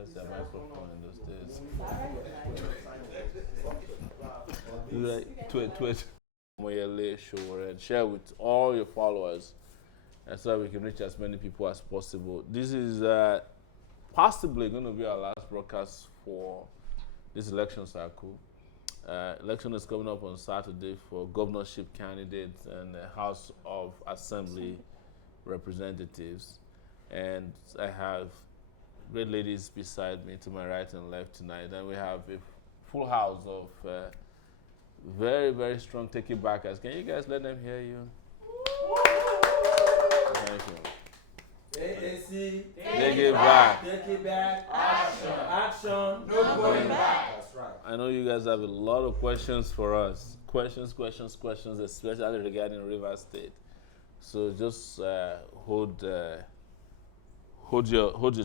test your microphone in those days. Tweet. Moyele show and share with all your followers, and so we can reach as many people as possible. This is possibly going to be our last broadcast for this election cycle. Election is coming up on Saturday for governorship candidates and House of Assembly representatives. And I have great ladies beside me to my right and left tonight. And we have a full house of very, very strong take it backers. Can you guys let them hear you? Thank you. AAC, Take it back. take it back, action, no going back. That's right. I know you guys have a lot of questions for us. Questions, especially regarding River State. So just hold your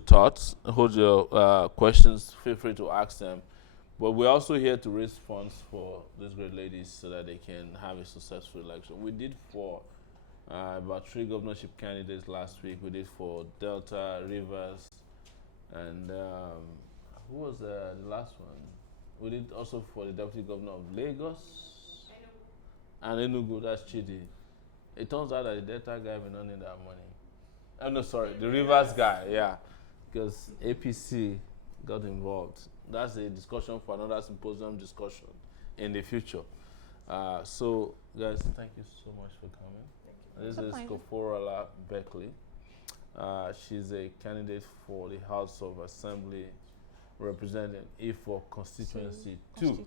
thoughts, hold your questions. Feel free to ask them. But we're also here to raise funds for these great ladies so that they can have a successful election. We did for about 3 governorship candidates last week. We did for Delta, Rivers, and who was the last one? We did also for the deputy governor of Lagos and Enugu. That's Chidi. It turns out that the Delta guy may not need that money. Oh no, sorry, the Rivers guy, yeah, because APC got involved. That's a discussion for another symposium discussion in the future. So, guys, thank you so much for coming. This is Koforola Beckley. She's a candidate for the House of Assembly representing Ifo Constituency 2.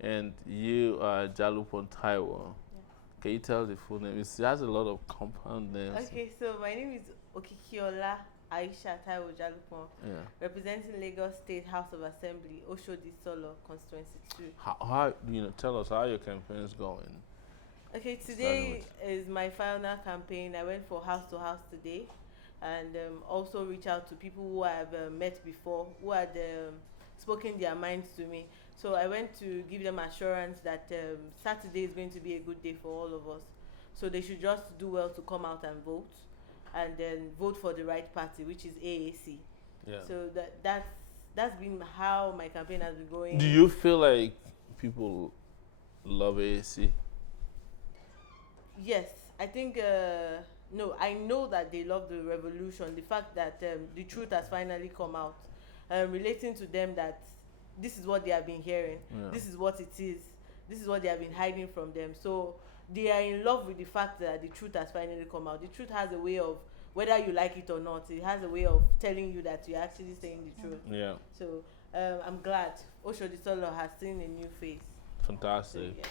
And you are Jalupon Taiwo. Yeah. Can you tell the full name? It has a lot of compound names. Okay, so my name is Okikiola Aisha Taiwo Jalupon, representing Lagos State House of Assembly, Oshodi Solo, Constituency 2. How tell us how your campaign is going. Okay, today is my final campaign. I went for house to house today, and also reach out to people who I've met before, who had spoken their minds to me. So I went to give them assurance that Saturday is going to be a good day for all of us. So they should just do well to come out and vote, and then vote for the right party, which is AAC. Yeah. So that's been how my campaign has been going. Do you feel like people love AAC? Yes, I think, no, I know that they love the revolution, the fact that the truth has finally come out, relating to them that this is what they have been hearing, this is what it is, this is what they have been hiding from them. So they are in love with the fact that the truth has finally come out. The truth has a way of, whether you like it or not, it has a way of telling you that you're actually saying the truth. Yeah. So I'm glad Oshodi Solo has seen a new face. Fantastic. So, yeah.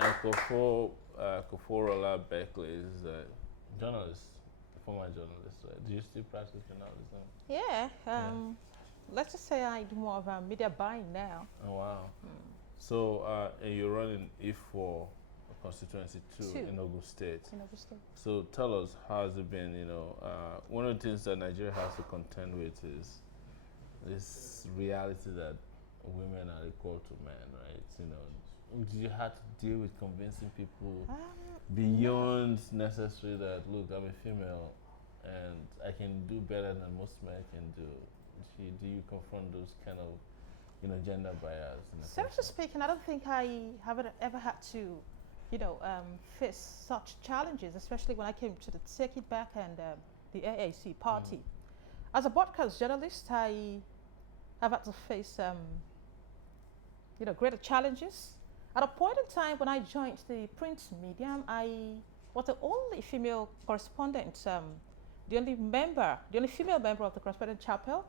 And Koforola Beckley is a journalist, former journalist. Do you still practice journalism? Yeah. Let's just say I do more of media buying now. Oh, wow. So you're running for Constituency 2 in Ogun State. So tell us, how has it been? One of the things that Nigeria has to contend with is this reality that women are equal to men, right? Did you have to deal with convincing people beyond necessary that, look, I'm a female and I can do better than most men can do? Do you confront those kind of gender bias? Seriously speaking, I don't think I have ever had to, face such challenges, especially when I came to the Take It Back and the AAC party. As a broadcast journalist, I have had to face, greater challenges. At a point in time when I joined the print medium, I was the only female correspondent, the only female member of the correspondent chapel,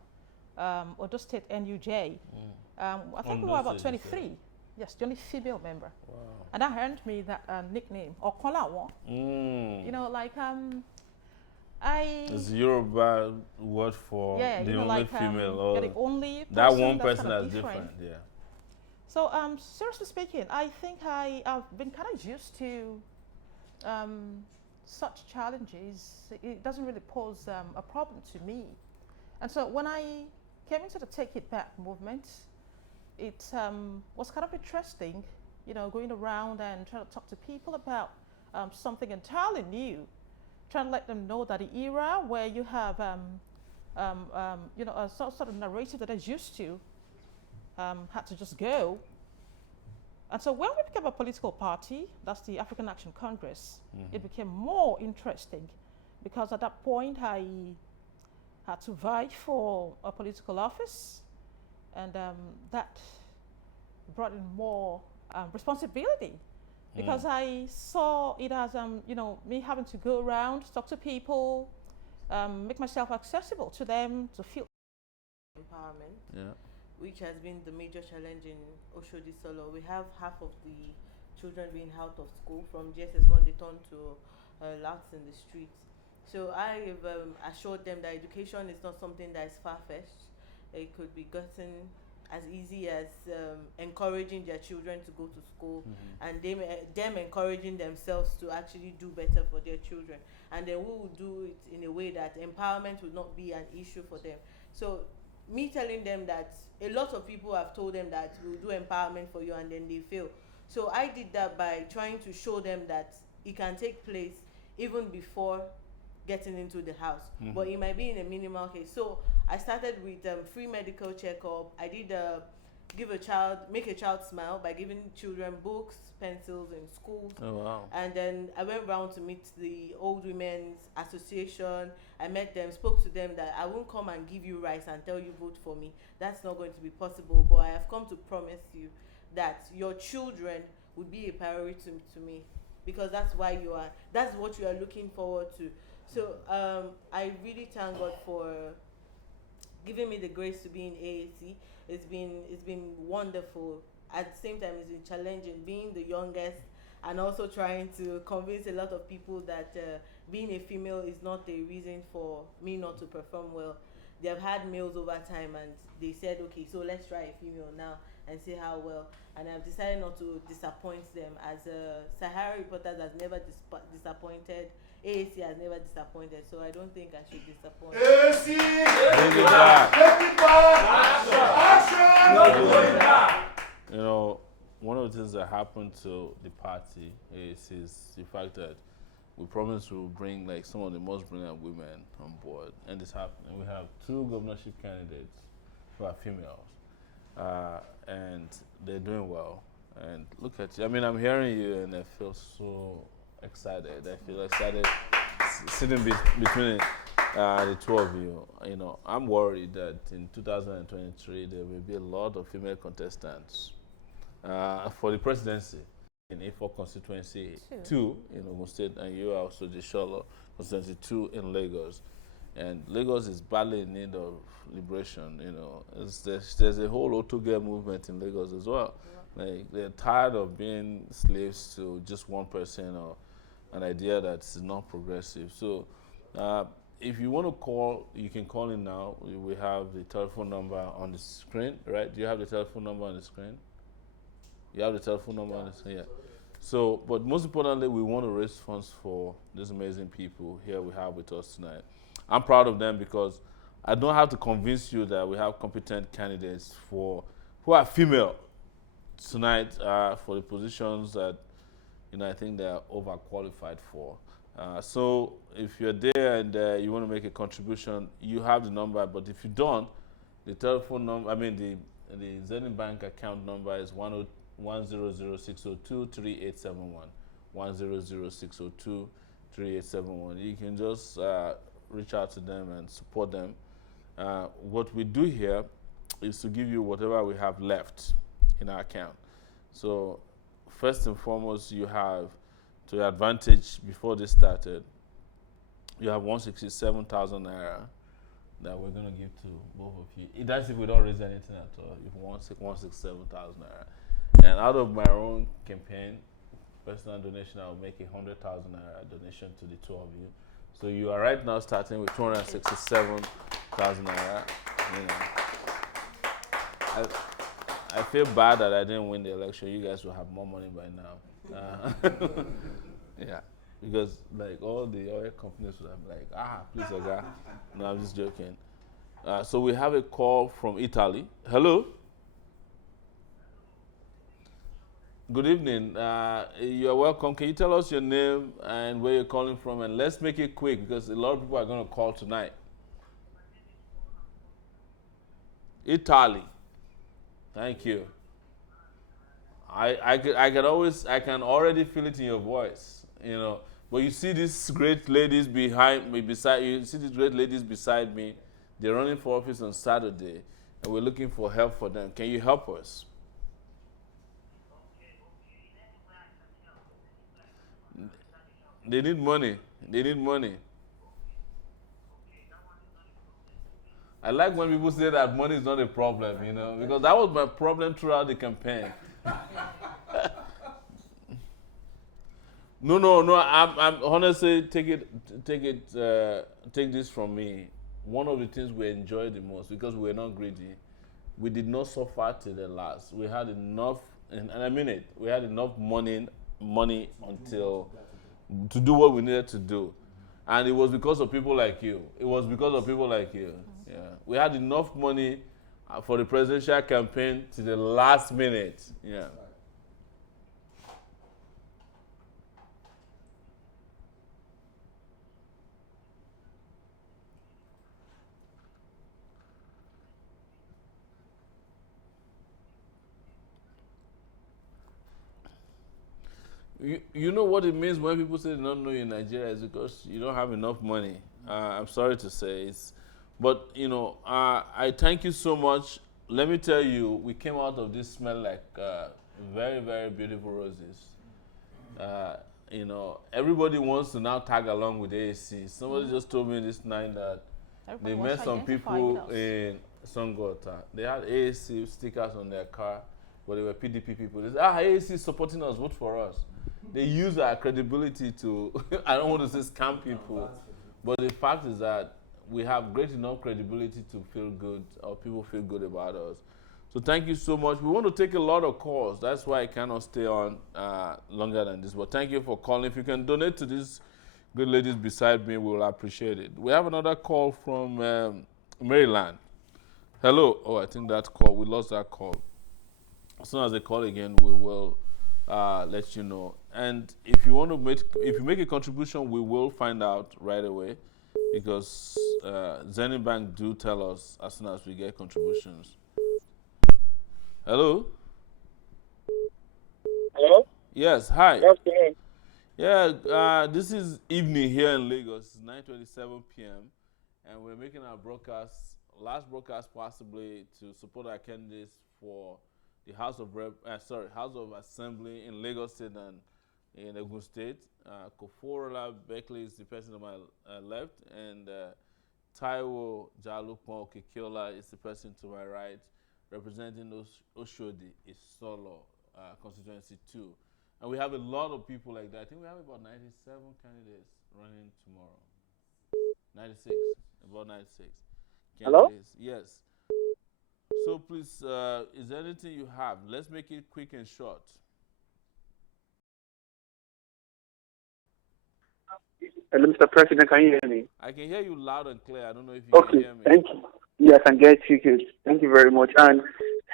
Odo State NUJ. I think we were about 23. Yes, the only female member. Wow. And that earned me that nickname, Okolawon. It's Yoruba word for the only female, or the only that one person that's different. Yeah. So, seriously speaking, I think I have been kind of used to such challenges. It doesn't really pose a problem to me. And so when I came into the Take It Back movement, it was kind of interesting, going around and trying to talk to people about something entirely new, trying to let them know that the era where you have a sort of narrative that is used to had to just go. And so when we became a political party, that's the African Action Congress, it became more interesting because at that point I had to vie for a political office, and that brought in more responsibility because I saw it as me having to go around, talk to people, make myself accessible to them to feel empowerment. Yeah. Which has been the major challenge in Oshodi Solo. We have half of the children being out of school. From GSS1, they turn to louts in the streets. So I've assured them that education is not something that is far-fetched. It could be gotten as easy as encouraging their children to go to school, and them encouraging themselves to actually do better for their children. And then we will do it in a way that empowerment will not be an issue for them. So me telling them that a lot of people have told them that we'll do empowerment for you and then they fail. So I did that by trying to show them that it can take place even before getting into the house, but it might be in a minimal case. So I started with free medical checkup. I did make a child smile by giving children books, pencils in schools. Oh, wow. And then I went round to meet the Old Women's Association. I met them, spoke to them that I won't come and give you rice and tell you vote for me. That's not going to be possible. But I have come to promise you that your children would be a priority to me, because that's what you are looking forward to. So I really thank God for giving me the grace to be in AAC. It's been wonderful. At the same time, it's been challenging being the youngest and also trying to convince a lot of people that being a female is not a reason for me not to perform well. They have had males over time and they said, okay, so let's try a female now and see how well. And I've decided not to disappoint them, as Sahara Reporters has never disappointed. AAC has never disappointed, so I don't think I should disappoint. AAC! Take it back. Take it back! Action! No going back! You know, one of the things that happened to the party is the fact that we promised to bring like some of the most brilliant women on board, and this happened. And we have 2 governorship candidates who are females, and they're doing well. And look at you. I mean, I'm hearing you, and I feel so excited. I feel excited sitting between the 2 of you. You know, I'm worried that in 2023 there will be a lot of female contestants for the presidency in A4 constituency 2 in Ogun State, and you are also the Sholo constituency 2 in Lagos. And Lagos is badly in need of liberation. You know, there's a whole Otoge movement in Lagos as well. Like, they're tired of being slaves to just one person or an idea that's not progressive. So if you want to call, you can call in now. We have the telephone number on the screen, right? Do you have the telephone number on the screen? You have the telephone number on the screen? Yeah. So, but most importantly, we want to raise funds for these amazing people here we have with us tonight. I'm proud of them because I don't have to convince you that we have competent candidates who are female tonight for the positions that I think they are overqualified for. So if you're there and you want to make a contribution, you have the number. But if you don't, the telephone number, the Zenith Bank account number is 100-602-3871. 100-602-3871. You can just reach out to them and support them. What we do here is to give you whatever we have left in our account. So first and foremost, you have, to your advantage before this started, you have 167,000 naira that we're going to give to both of you. That's if we don't raise anything at all. If 167,000 naira. And out of my own campaign, personal donation, I will make 100,000 naira donation to the 2 of you. So you are right now starting with 267,000 naira. You know, I feel bad that I didn't win the election. You guys will have more money by now. Yeah, because like all the oil companies would have like, please, Oga. No, I'm just joking. So we have a call from Italy. Hello. Good evening. You are welcome. Can you tell us your name and where you're calling from? And let's make it quick because a lot of people are going to call tonight. Italy. Thank you. I can already feel it in your voice, you know. But you see these great ladies behind me, beside you. See these great ladies beside me. They're running for office on Saturday, and we're looking for help for them. Can you help us? They need money. They need money. I like when people say that money is not a problem, you know, because that was my problem throughout the campaign. No, no, no. I'm honestly take this from me. One of the things we enjoyed the most because we were not greedy. We did not suffer till the last. We had enough, and I mean it. We had enough money until to do what we needed to do, and it was because of people like you. It was because of people like you. Yeah, we had enough money for the presidential campaign to the last minute. Yeah. You know what it means when people say they don't know you in Nigeria is because you don't have enough money. I'm sorry to say it's, but you know, I thank you so much. Let me tell you, we came out of this smell like very, very beautiful roses. Uh, you know, everybody wants to now tag along with AAC. Somebody just told me this night that Everybody they wants met to some identify with people us. in Songota. They had AAC stickers on their car, but they were PDP people. They said, AAC is supporting us, vote for us. They use our credibility to, I don't want to say scam people, but the fact is that we have great enough credibility to feel good, or people feel good about us. So thank you so much. We want to take a lot of calls. That's why I cannot stay on longer than this. But thank you for calling. If you can donate to these good ladies beside me, we'll appreciate it. We have another call from Maryland. Hello. Oh, I think that call, we lost that call. As soon as they call again, we will let you know. And if you want to if you make a contribution, we will find out right away, because Zenith Bank do tell us as soon as we get contributions. Hello. Hello? Yes. Hi. Good afternoon. Yeah. This is evening here in Lagos. It's 9:27 p.m. and we're making our last broadcast possibly to support our candidates for the House of Assembly in Lagos State and in Ogun State. Koforola Beckley is the person on my left, and Taiwo Jalupon Kikiola is the person to my right, representing Oshodi Isolo constituency 2. And we have a lot of people like that. I think we have about 97 candidates running tomorrow. 96, about 96 Hello? candidates. Yes. So please, is there anything you have? Let's make it quick and short. Hello, Mr. President, can you hear me? I can hear you loud and clear. I don't know if you can Okay, hear me. thank you. Yes, I can get you good. Thank you very much. And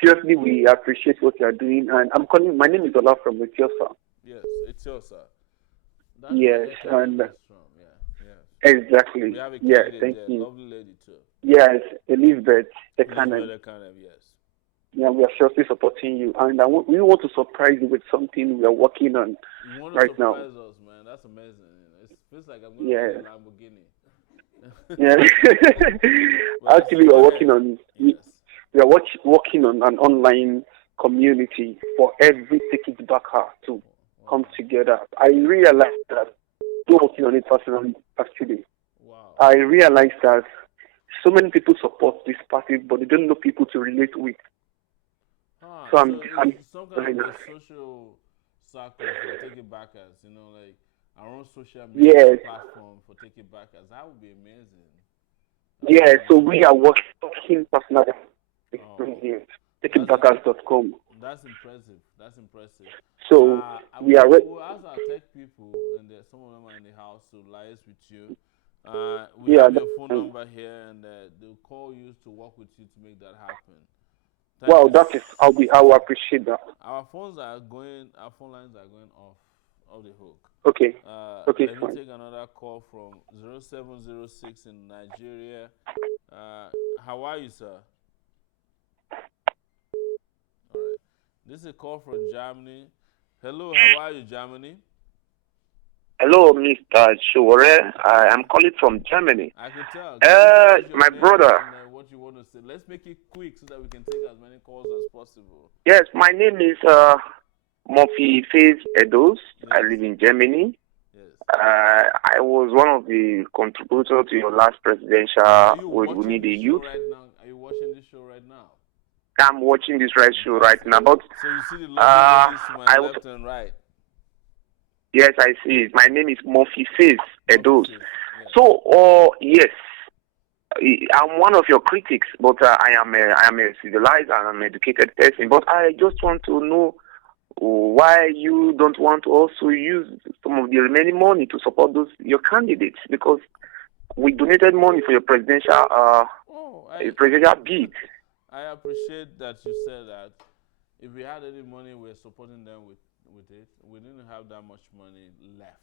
seriously, we appreciate what you are doing. And I'm calling, my name is Ola from Etiosa. Yes, it's yours, sir. That's Yes, where and Ethiopia is from. Yeah, yeah. exactly. We have a Yes, candidate thank there, you. lovely lady too. Yes, Elizabeth Ekanem. Elizabeth Ekanem, yes. Yeah, we are seriously supporting you. And we want to surprise you with something we are working on You want to right now. surprise us, man? That's amazing. It feels like I'm going Yeah. to get a Lamborghini. Yeah. Well, Actually, we go are ahead. working on Yes. we are working on an online community for every ticket backer to come together. I realized that working on it personally actually. Wow. I realized that so many people support this party, but they don't know people to relate with. So I'm It's some kind of a social circle for take it backers, you know, like our own social media Yes. platform for take it backers. That would be amazing. Yeah, so we are working personally. Oh. Ticketbackers.com. That's impressive. That's impressive. So we are we'll ask our tech people, and some of them are in the house to liaise with you. We Yeah, have your phone number here, and they'll call you to work with you to make that happen. Wow, I will appreciate that. Our phone lines are going off the hook. Okay. Okay, Let fine. me take another call from 0706 in Nigeria. How are you, sir? this is a call from Germany. Hello, how are you, Germany? Hello, Mr. Shore. I am calling from Germany. I could tell. Can you tell us your My name brother. and what you want to say? Let's make it quick so that we can take as many calls as possible. Yes, my name is Murphy Faith Edos. I Yes. live in Germany. Yes. I was one of the contributors to your last Are presidential you We watching Need a this show Youth. right now? Are you watching this show right now? I'm watching this right show right now. Fantastic. But So you see the lovely ladies to my I was, left and right. yes, I see it. My name is Murphy Faith Edos. Yes. So, yes, I'm one of your critics, but I am a civilized and I'm an educated person. But I just want to know why you don't want to also use some of the remaining money to support those your candidates, because we donated money for your Oh, presidential bid. I appreciate that you said that. If we had any money, we're supporting them with it. We didn't have that much money left,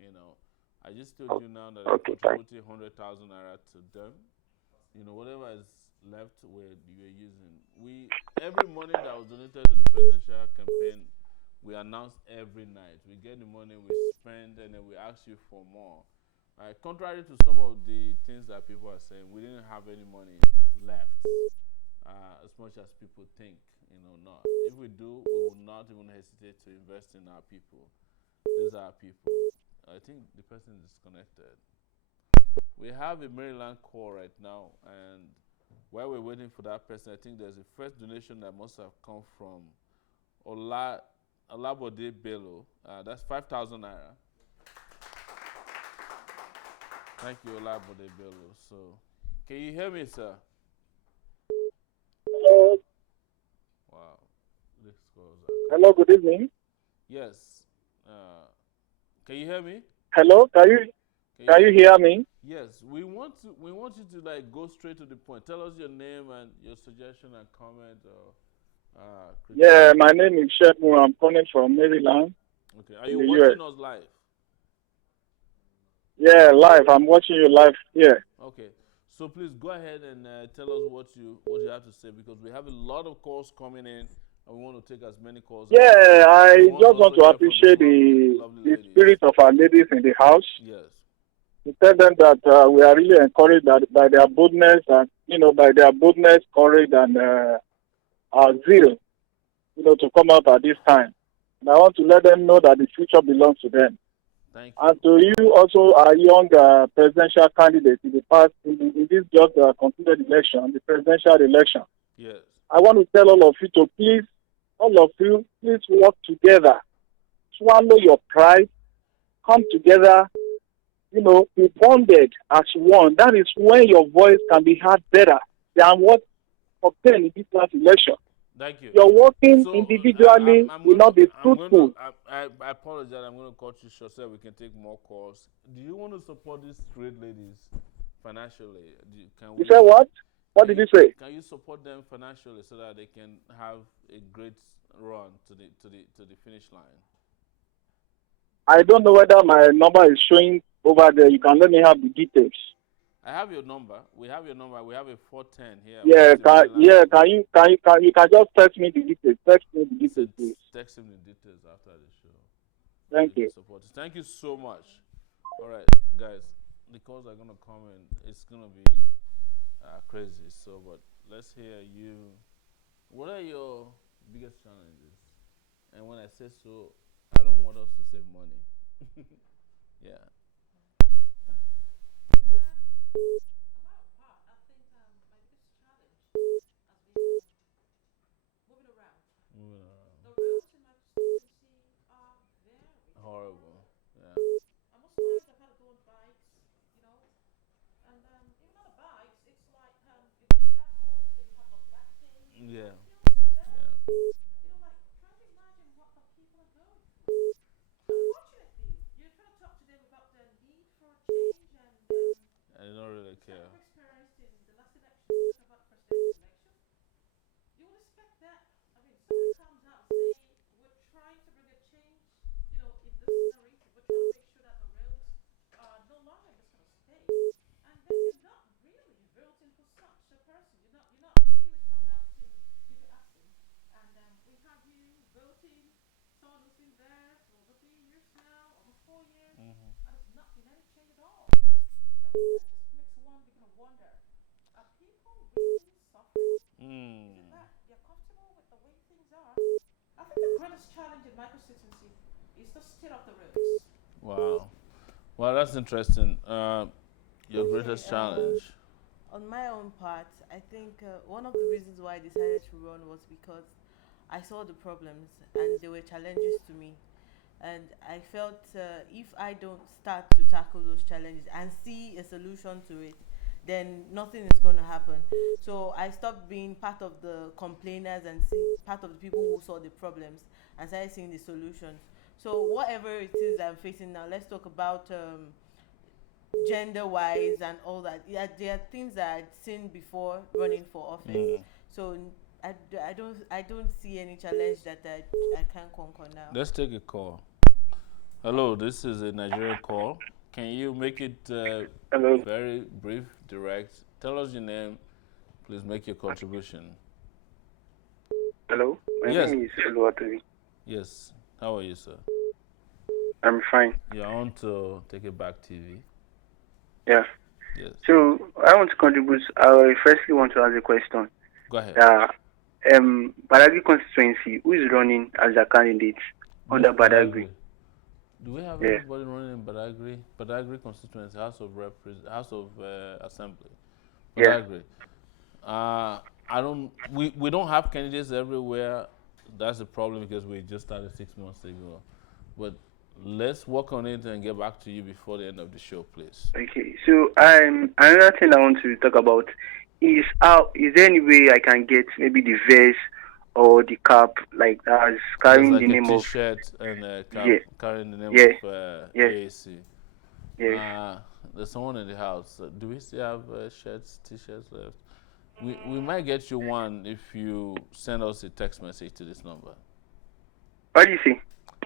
you know. I just told you now that I'm Okay, fine. contributing 100,000 naira to them. You know, whatever is left, we're using. Every money that was donated to the presidential campaign, we announce every night. We get the money, we spend, and then we ask you for more. Contrary to some of the things that people are saying, we didn't have any money left, as much as people think. You know, not. If we do, we will not even hesitate to invest in our people. These are our people. I think the person is disconnected. We have a Maryland call right now, and while we're waiting for that person, I think there's a first donation that must have come from Olabode Bello. That's 5,000 naira. Thank you, Olabode Bello. So, can you hear me, sir? Hello. Wow, this calls. Hello, good evening. Yes. Can you hear me? Hello, can you hear me? Yes, we want you to like go straight to the point. Tell us your name and your suggestion and comment or critique. Yeah, my name is Shegun. I'm calling from Maryland. Okay. Are you in the watching US. us live? Yeah, live. I'm watching you live here. Okay. So please go ahead and tell us what you have to say, because we have a lot of calls coming in and we want to take as many calls as Yeah, possible. I We just also want to hear from these appreciate lovely the ladies. spirit of our ladies in the house. Yes. To tell them that we are really encouraged by their boldness and by their boldness, courage, and our zeal, to come out at this time. And I want to let them know that the future belongs to them. Thank you. And to you also, our young presidential candidates in the past, in this just concluded election, the presidential election. Yes. I want to tell all of you to please work together. Swallow your pride. Come together. Be bonded as one. That is when your voice can be heard better than what obtained in this last election. Thank you. Your working So individually will not be fruitful. I apologize. I'm going to cut you short so we can take more calls. Do you want to support these great ladies financially? You say what? What did you say? Can you support them financially so that they can have a great run to the finish line? I don't know whether my number is showing over there. You can let me have the details. I have your number. We have your number. We have a 410 here. Yeah, you can just text me the details. Text me the details, please. Text him the details after the show. Thank you. Support. Thank you so much. All right, guys. The calls are gonna come in. It's gonna be crazy. So, but let's hear you. What are your biggest challenges? And when I say so, I don't want us to save money. Yeah. Moving around. Horrible. Yeah. Yeah. Yeah. I don't really care. makes one begin to wonder: are people really suffering? Is it Mm. that they're comfortable with the way things are? I think the greatest challenge in my constituency is the state of the roads. Wow. Well, that's interesting. Your Okay, greatest challenge. on my own part, I think one of the reasons why I decided to run was because I saw the problems and they were challenges to me. And I felt if I don't start to tackle those challenges and see a solution to it, then nothing is going to happen. So I stopped being part of the complainers and part of the people who saw the problems and started seeing the solutions. So whatever it is I'm facing now, let's talk about gender wise and all that. Yeah, there are things that I'd seen before running for office. Mm. So I don't see any challenge that I can't conquer now. Let's take a call. Hello, this is a Nigerian call. Can you make it Hello. very brief, direct? Tell us your name. Please make your contribution. Hello. My Yes, name is SaharaTV. yes. How are you, sir? I'm fine. You're on to Take It Back TV. Yeah. Yes. So I want to contribute. I firstly want to ask a question. Go ahead. Badagry constituency, who is running as a candidate under Badagry? Do we have Yeah. anybody running in Badagry? Badagry constituency, House of Assembly. Yeah. Badagry. I don't. We don't have candidates everywhere. That's the problem because we just started 6 months ago. But let's work on it and get back to you before the end of the show, please. Okay. So another thing I want to talk about is how is there any way I can get maybe the vest or the cap like as There's carrying like the a name of T-shirt and a cap yeah carrying the name yeah of yes AAC. yes. There's someone in the house. Do we still have shirts, T-shirts left? We might get you one if you send us a text message to this number. What do you say?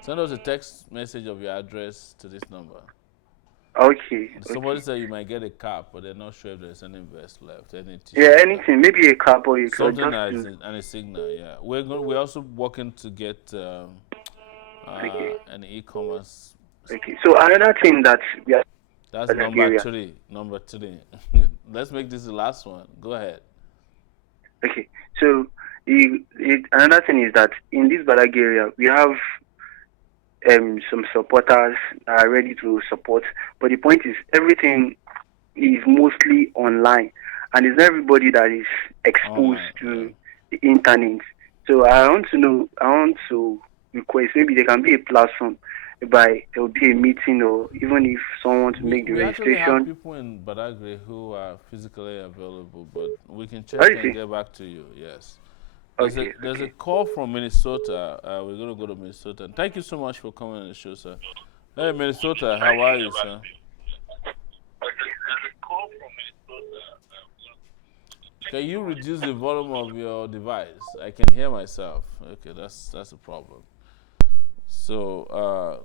Send us a text message of your address to this number. Okay Somebody okay. said you might get a cap, but they're not sure if there's any vest left, any Yeah, T-shirt left. anything. Maybe a cap or Something just that is to and a signal. Yeah, we're also working to get okay. an e-commerce. Okay. So another thing that we are That's in number Nigeria. three. Number three. Let's make this the last one. Go ahead. Okay. So another thing is that in this Balag area we have some supporters that are ready to support, but the point is everything is mostly online, and it's not everybody that is exposed Online. Yeah. to the internet. So I want to know. I want to request maybe there can be a platform whereby there will be a meeting, or even if someone wants to make the We actually have registration. people in Badagry who are physically available, but we can What check do you and say? get back to you. Yes. Okay. There's a Okay. call from Minnesota. We're gonna go to Minnesota. And thank you so much for coming on the show, sir. Hey Minnesota, how are you, sir? Can you reduce the volume of your device? I can hear myself. Okay, that's a problem. So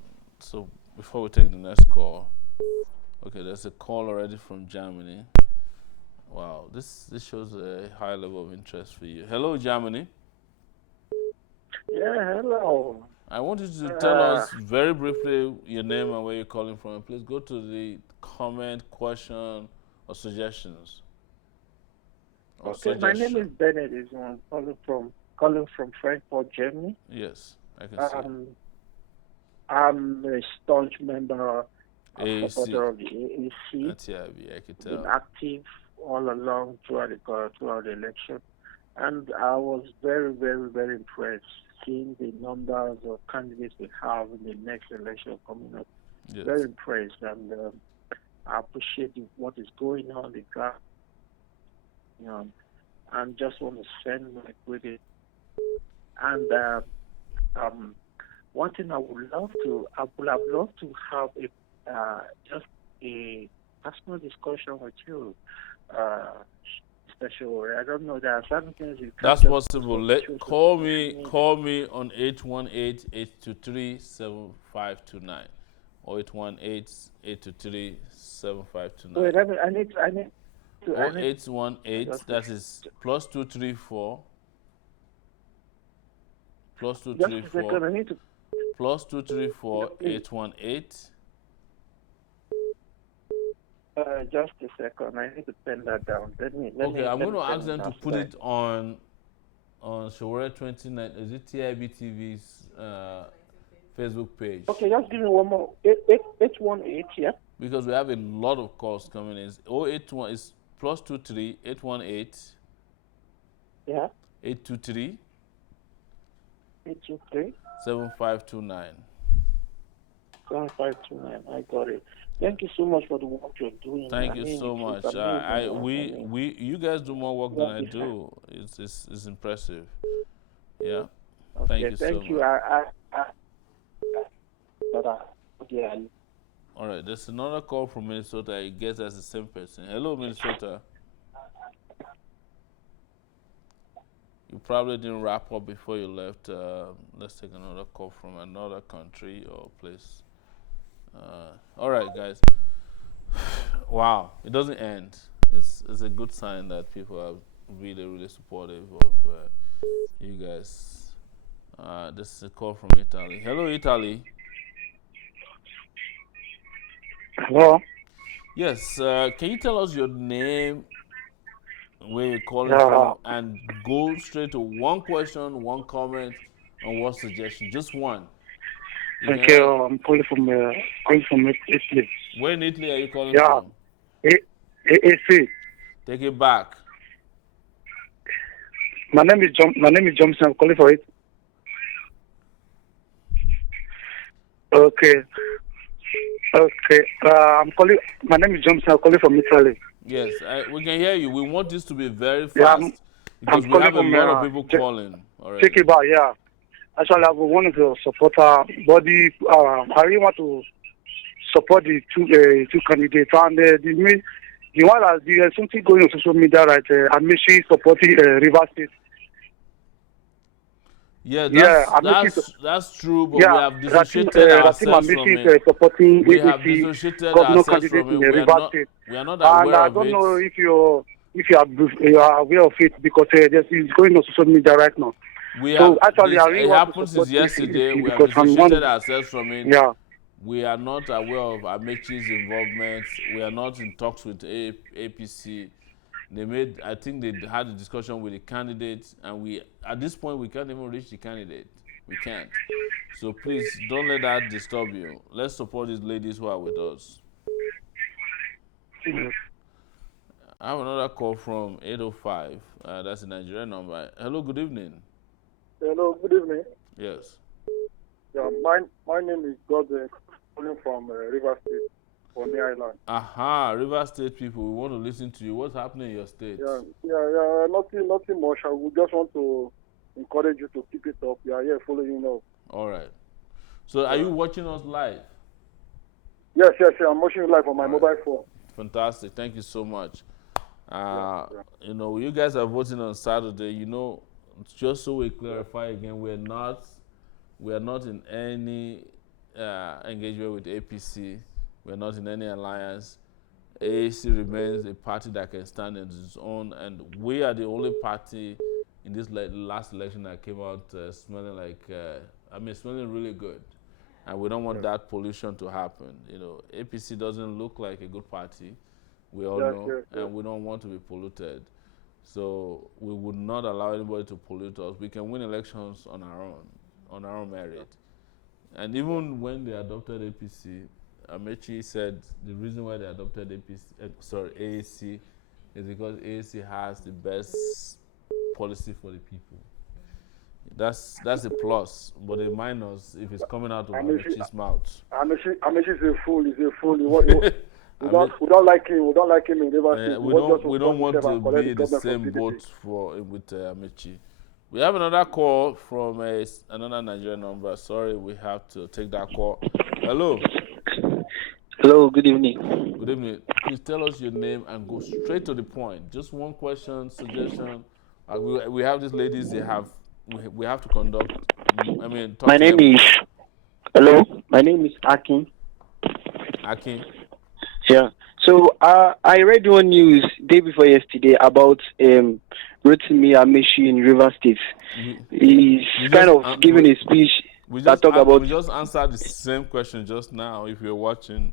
before we take the next call, okay, there's a call already from Germany. Wow, this shows a high level of interest for you. Hello, Germany. Yeah, hello. I want you to tell us very briefly your name and where you're calling from. And please go to the comment, question, or suggestions. Or Okay, my name suggestion. is Bennett. I'm calling from Frankfurt, Germany. Yes, I can see. I'm a staunch member, a AAC. supporter of the AAC. TIB, I can Been tell. active all along throughout the election, and I was very, very, very impressed seeing the numbers of candidates we have in the next election coming up. Yes. Very impressed, and I appreciate what is going on the ground. And just want to send my greetings. And one thing I would have loved to have just a personal discussion with you, special. I don't know. There are certain things you That's can't possible. just Call me on 818-823-7529 or 818-823-7529. Wait, I need to. Or 818, just, that is plus 234 plus just a 234 second. I need to. plus 234 Please. 818 Just a second. I need to pen that down. Okay, I'm going to pen ask them to down put it on Shawara 29. Is it TIB TV's Facebook page? Okay, just give me one more. 818, yeah? Because we have a lot of calls coming in. 081 is +23 818 Yeah. 823 823 7529. 7529. I got it. Thank you so much for the work you're doing. Thank you so much. You guys do more work than I do. It's impressive. Yeah. Okay, Thank you so much. Yeah. All right. There's another call from Minnesota. I guess that's the same person. Hello, Minnesota. You probably didn't wrap up before you left. Let's take another call from another country or place. All right, guys. Wow, it doesn't end. It's a good sign that people are really, really supportive of you guys. This is a call from Italy. Hello, Italy. Hello? Yes, can you tell us your name, where you're calling from, and go straight to one question, one comment, and one suggestion? Just one. Thank you. I'm calling from Italy. Where in Italy are you calling from? AC. Take it back. My name is Johnson. I'm calling for it. Okay. I'm calling. My name is Johnson. I'm calling from Italy. Yes, we can hear you. We want this to be very fast Yeah, because we have a lot of people calling already. Take it back, yeah. Actually, I'm one of your supporter, but I really want to support the two candidates. And the one that there's something going on social media, right? I'm actually supporting River State. Yeah, that's true, but we have dissociated ourselves from it. Supporting we have dissociated ourselves from it. We are not aware of it. And I don't know if you are aware of it because it's going on social media right now. It happened since yesterday. We have dissociated ourselves from it. Yeah. We are not aware of Amechi's involvement. We are not in talks with APC. I think they had a discussion with the candidates, and at this point we can't even reach the candidate. We can't. So please don't let that disturb you. Let's support these ladies who are with us. I have another call from 805. That's a Nigerian number. Hello, good evening. Hello, good evening. Yes. Yeah, my name is Godwin, calling from River State, on the island. Aha, River State people, we want to listen to you. What's happening in your state? Yeah, nothing much. I would just want to encourage you to keep it up. We are here following up. All right. So are you watching us live? Yes. I'm watching you live on my mobile phone. Fantastic. Thank you so much. You know, you guys are voting on Saturday. You know, just so we clarify again, we are not in any engagement with APC. We are not in any alliance. AAC remains a party that can stand on its own, and we are the only party in this last election that came out smelling smelling really good. And we don't want that pollution to happen. You know, APC doesn't look like a good party. We all know, and we don't want to be polluted. So we would not allow anybody to pollute us. We can win elections on our own merit. And even when they adopted APC, Amechi said the reason why they adopted AAC is because AAC has the best policy for the people. That's a plus, but a minus if it's coming out of Amechi's mouth. Amechi is a fool. He's a fool. We don't like him. We don't like him in River State. We don't want to be the same boat with Amechi. We have another call from another Nigerian number. Sorry, we have to take that call. Hello. Hello, good evening. Good evening. Please tell us your name and go straight to the point. Just one question, suggestion. We have these ladies. We have to conduct. My name is. Hello. My name is Akin. Akin. Yeah. So I read one news day before yesterday about Rotimi Amechi in River State. He's kind of giving a speech that talk about. We just answered the same question just now. If you're watching,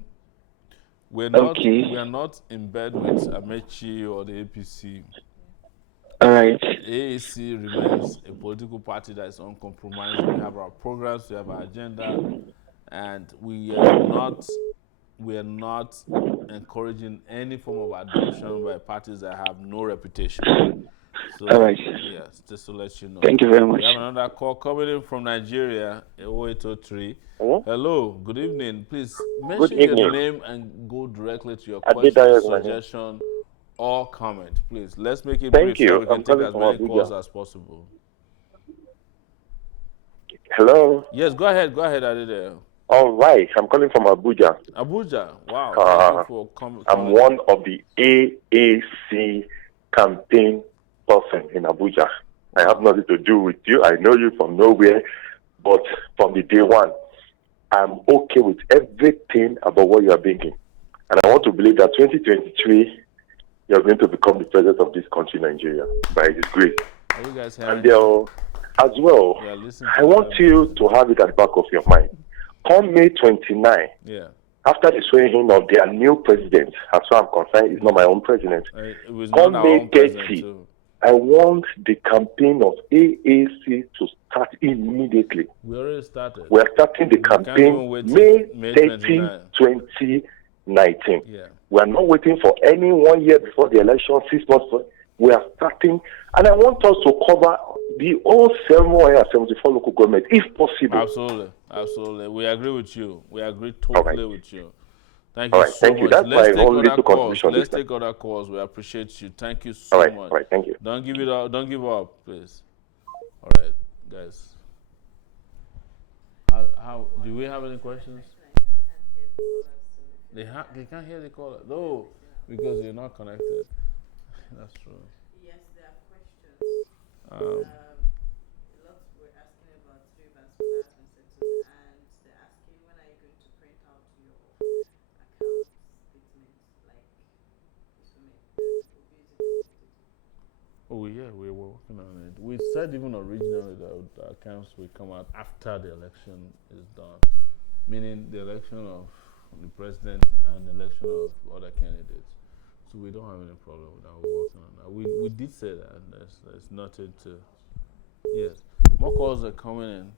Okay. We are not in bed with Amechi or the APC. All right. AAC remains a political party that is uncompromising. We have our programs, we have our agenda, and we are not encouraging any form of adoption by parties that have no reputation. All So right. yes, just to let you know. Thank you very much. We have another call coming in from Nigeria, 0803. Hello? Hello, good evening. Please Good mention your evening. name and go directly to your Adedayo question, is my name. suggestion, or comment. Please, let's make it Thank brief so you. we can I'm take calling as from many Abuja. calls as possible. Hello? Yes, go ahead, Adedayo. All right. I'm calling from Abuja. Abuja, wow, thank you for coming. I'm one of the AAC campaign person in Abuja. I have nothing to do with you. I know you from nowhere, but from the day one, I'm okay with everything about what you are bringing. And I want to believe that 2023, you're going to become the president of this country, Nigeria, by His grace. Are you guys hearing? And as well, I want you to have it at the back of your mind. Come May 29, yeah. After the swearing of their new president, as far as I'm concerned, it's not my own president. It was Come not our May own president 30, too. I want the campaign of AAC to start immediately. We already started. We are starting the campaign May 30, 2019. Yeah. We are not waiting for any 1 year before the election, 6 months. We are starting, and I want us to cover the whole 774 local government, if possible. Absolutely, absolutely. We agree with you. We agree totally with you. Thank All you right, so thank much. you. That's Let's my take own other little calls. contribution. Let's take other calls. We appreciate you. Thank you so much. All right, thank you. Don't give it up. Don't give up, please. All right, guys. How do we have any questions? They can't hear the caller. No, because you're not connected. That's true. Yes, there are questions. Lots were asking about Rivers Pillars and Settle, and they're asking when are you going to print out your account statements, like Oh yeah, we were working on it. We said even originally that the accounts will come out after the election is done, meaning the election of the president and the election of other candidates. So we don't have any problem with that. We're working on that. We did say that. And there's nothing to. Yes, more calls are coming in.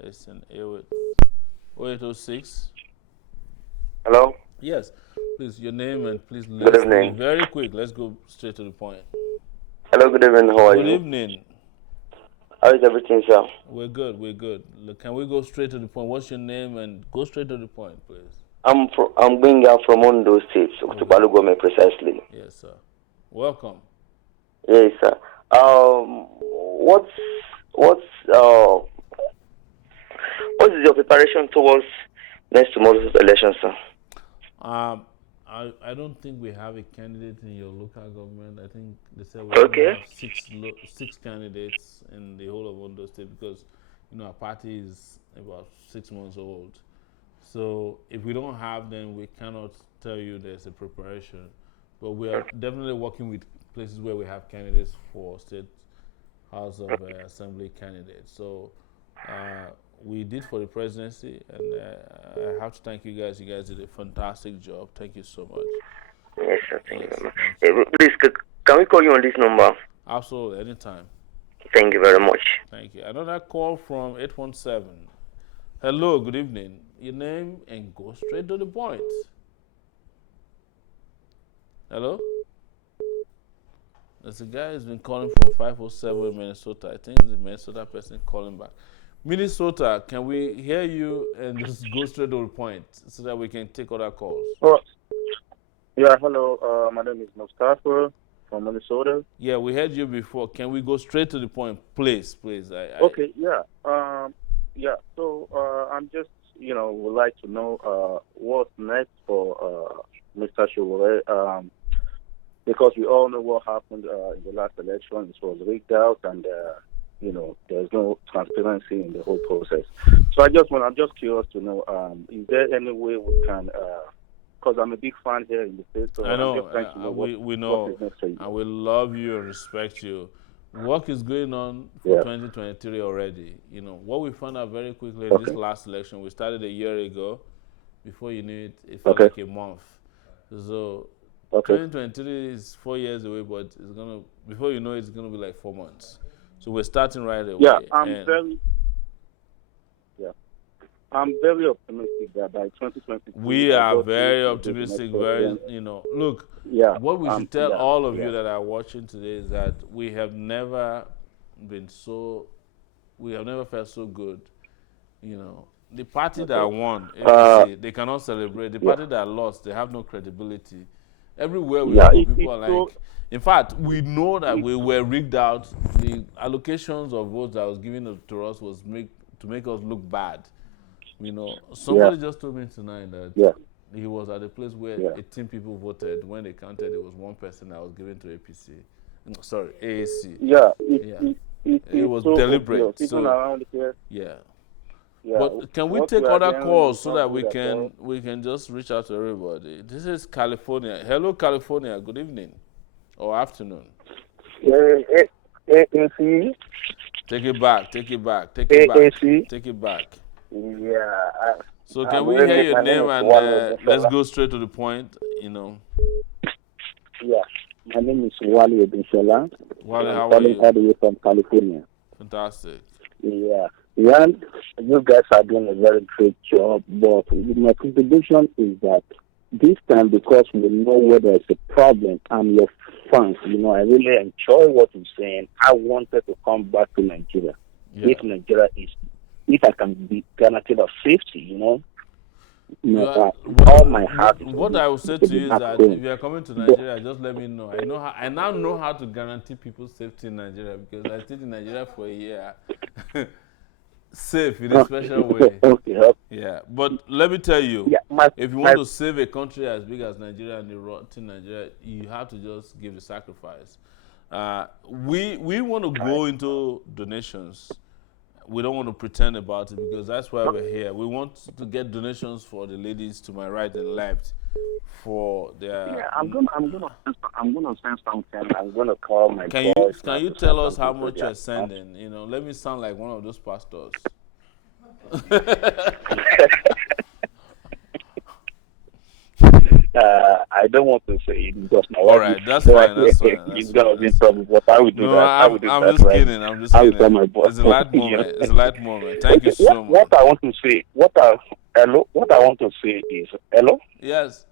It's an 0806. Hello. Yes, please your name and please. Good evening. Very quick. Let's go straight to the point. Hello. Good evening. How are you? Good evening. How is everything, sir? We're good. We're good. Look, can we go straight to the point? What's your name and go straight to the point, please. I'm going out from Ondo State, to Balugome precisely. Yes, sir. Welcome. Yes, sir. What's your preparation towards next tomorrow's election, sir? I don't think we have a candidate in your local government. I think they said we have six candidates in the whole of Ondo State because, our party is about 6 months old. So if we don't have them, we cannot tell you there's a preparation. But we are definitely working with places where we have candidates for State House of Assembly candidates. So we did for the presidency, and I have to thank you guys. You guys did a fantastic job. Thank you so much. Yes, sir. Thank you very much. Please, can we call you on this number? Absolutely, anytime. Thank you very much. Thank you. Another call from 817. Hello, good evening. Your name and go straight to the point. Hello? There's a guy who's been calling from 507 in Minnesota. I think it's a Minnesota person calling back. Minnesota, can we hear you and just go straight to the point so that we can take other calls? Yeah, hello. My name is Mustafa from Minnesota. Yeah, we heard you before. Can we go straight to the point, please? Okay, yeah. So I'm just, would like to know what's next for Mr. Shuvore, because we all know what happened in the last election. It was rigged out, and there's no transparency in the whole process. So I'm just curious to know, is there any way we can? Because I'm a big fan here in the States. So I know. I'm just trying to know we know. what is next for you. And we love you and respect you. Work is going on for 2023 already. What we found out very quickly in this last election, we started a year ago, Before you knew it, it felt Okay. like a month. So Okay. 2023 is 4 years away, but it's gonna before you know it, it's gonna be like 4 months. So we're starting right away. Yeah, And I'm very optimistic that by 2022 we that are God will very give the next optimistic. Very, president. look. Yeah. What we should tell Yeah. all of Yeah. you that are watching today is that we have never been so, we have never felt so good. The party that won, APC, they cannot celebrate. The party that lost, they have no credibility. Everywhere we go, people are like, in fact, we know that we were rigged out. The allocations of votes that was given to us was to make us look bad. Somebody just told me tonight that he was at a place where 18 people voted. When they counted, it was one person that was given to APC. No, sorry, AAC. It was so deliberate. obvious, even around here. Yeah. Yeah. But can we What take we are other hearing calls is so not that good at all. we can just reach out to everybody? This is California. Hello, California. Good evening or afternoon. AAC. Take it back. Take it back. Take it back. AAC. Take it back. Yeah. So can we hear your name and let's go straight to the point? Yeah. My name is Wale Obinshola. Wale, I'm how are calling you? all the way from California. Fantastic. Yeah. Yeah, you guys are doing a very great job, but my contribution is that this time, because we know where there's a problem, I'm your fans. I really enjoy what you're saying. I wanted to come back to Nigeria. Yeah. If I can be guaranteed of safety, all my heart. What I will say to you is that if you are coming to Nigeria, just let me know. I now know how to guarantee people's safety in Nigeria because I stayed in Nigeria for a year. Safe in a special way. Okay. Yeah, but let me tell you, if you want to save a country as big as Nigeria and the rotten Nigeria, you have to just give the sacrifice. We want to go into donations. We don't want to pretend about it because that's why we're here. We want to get donations for the ladies to my right and left for their. Yeah, I'm gonna send something. I'm gonna call my. Can you tell us how much you're sending? Let me sound like one of those pastors. I don't want to say it because my wife. All right, that's fine. That's fine. It's gonna be trouble, but I will do that. I'm just kidding. I'm just kidding. Tell my boss. It's a light moment. It's a light moment. Thank you so much. What I want to say. What I want to say is hello. Yes.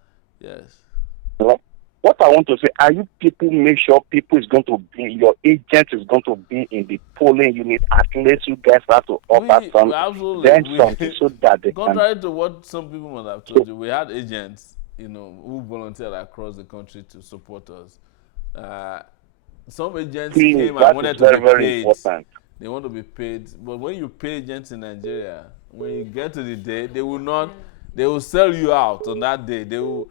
Hello. What I want to say, are you people make sure people is going to be, your agent is going to be in the polling unit at least you guys have to offer something, something so that they contrary to what some people might have told you, we had agents, who volunteered across the country to support us. Some agents came and wanted to be paid. Important. They want to be paid, but when you pay agents in Nigeria, when you get to the day, they will sell you out on that day. They will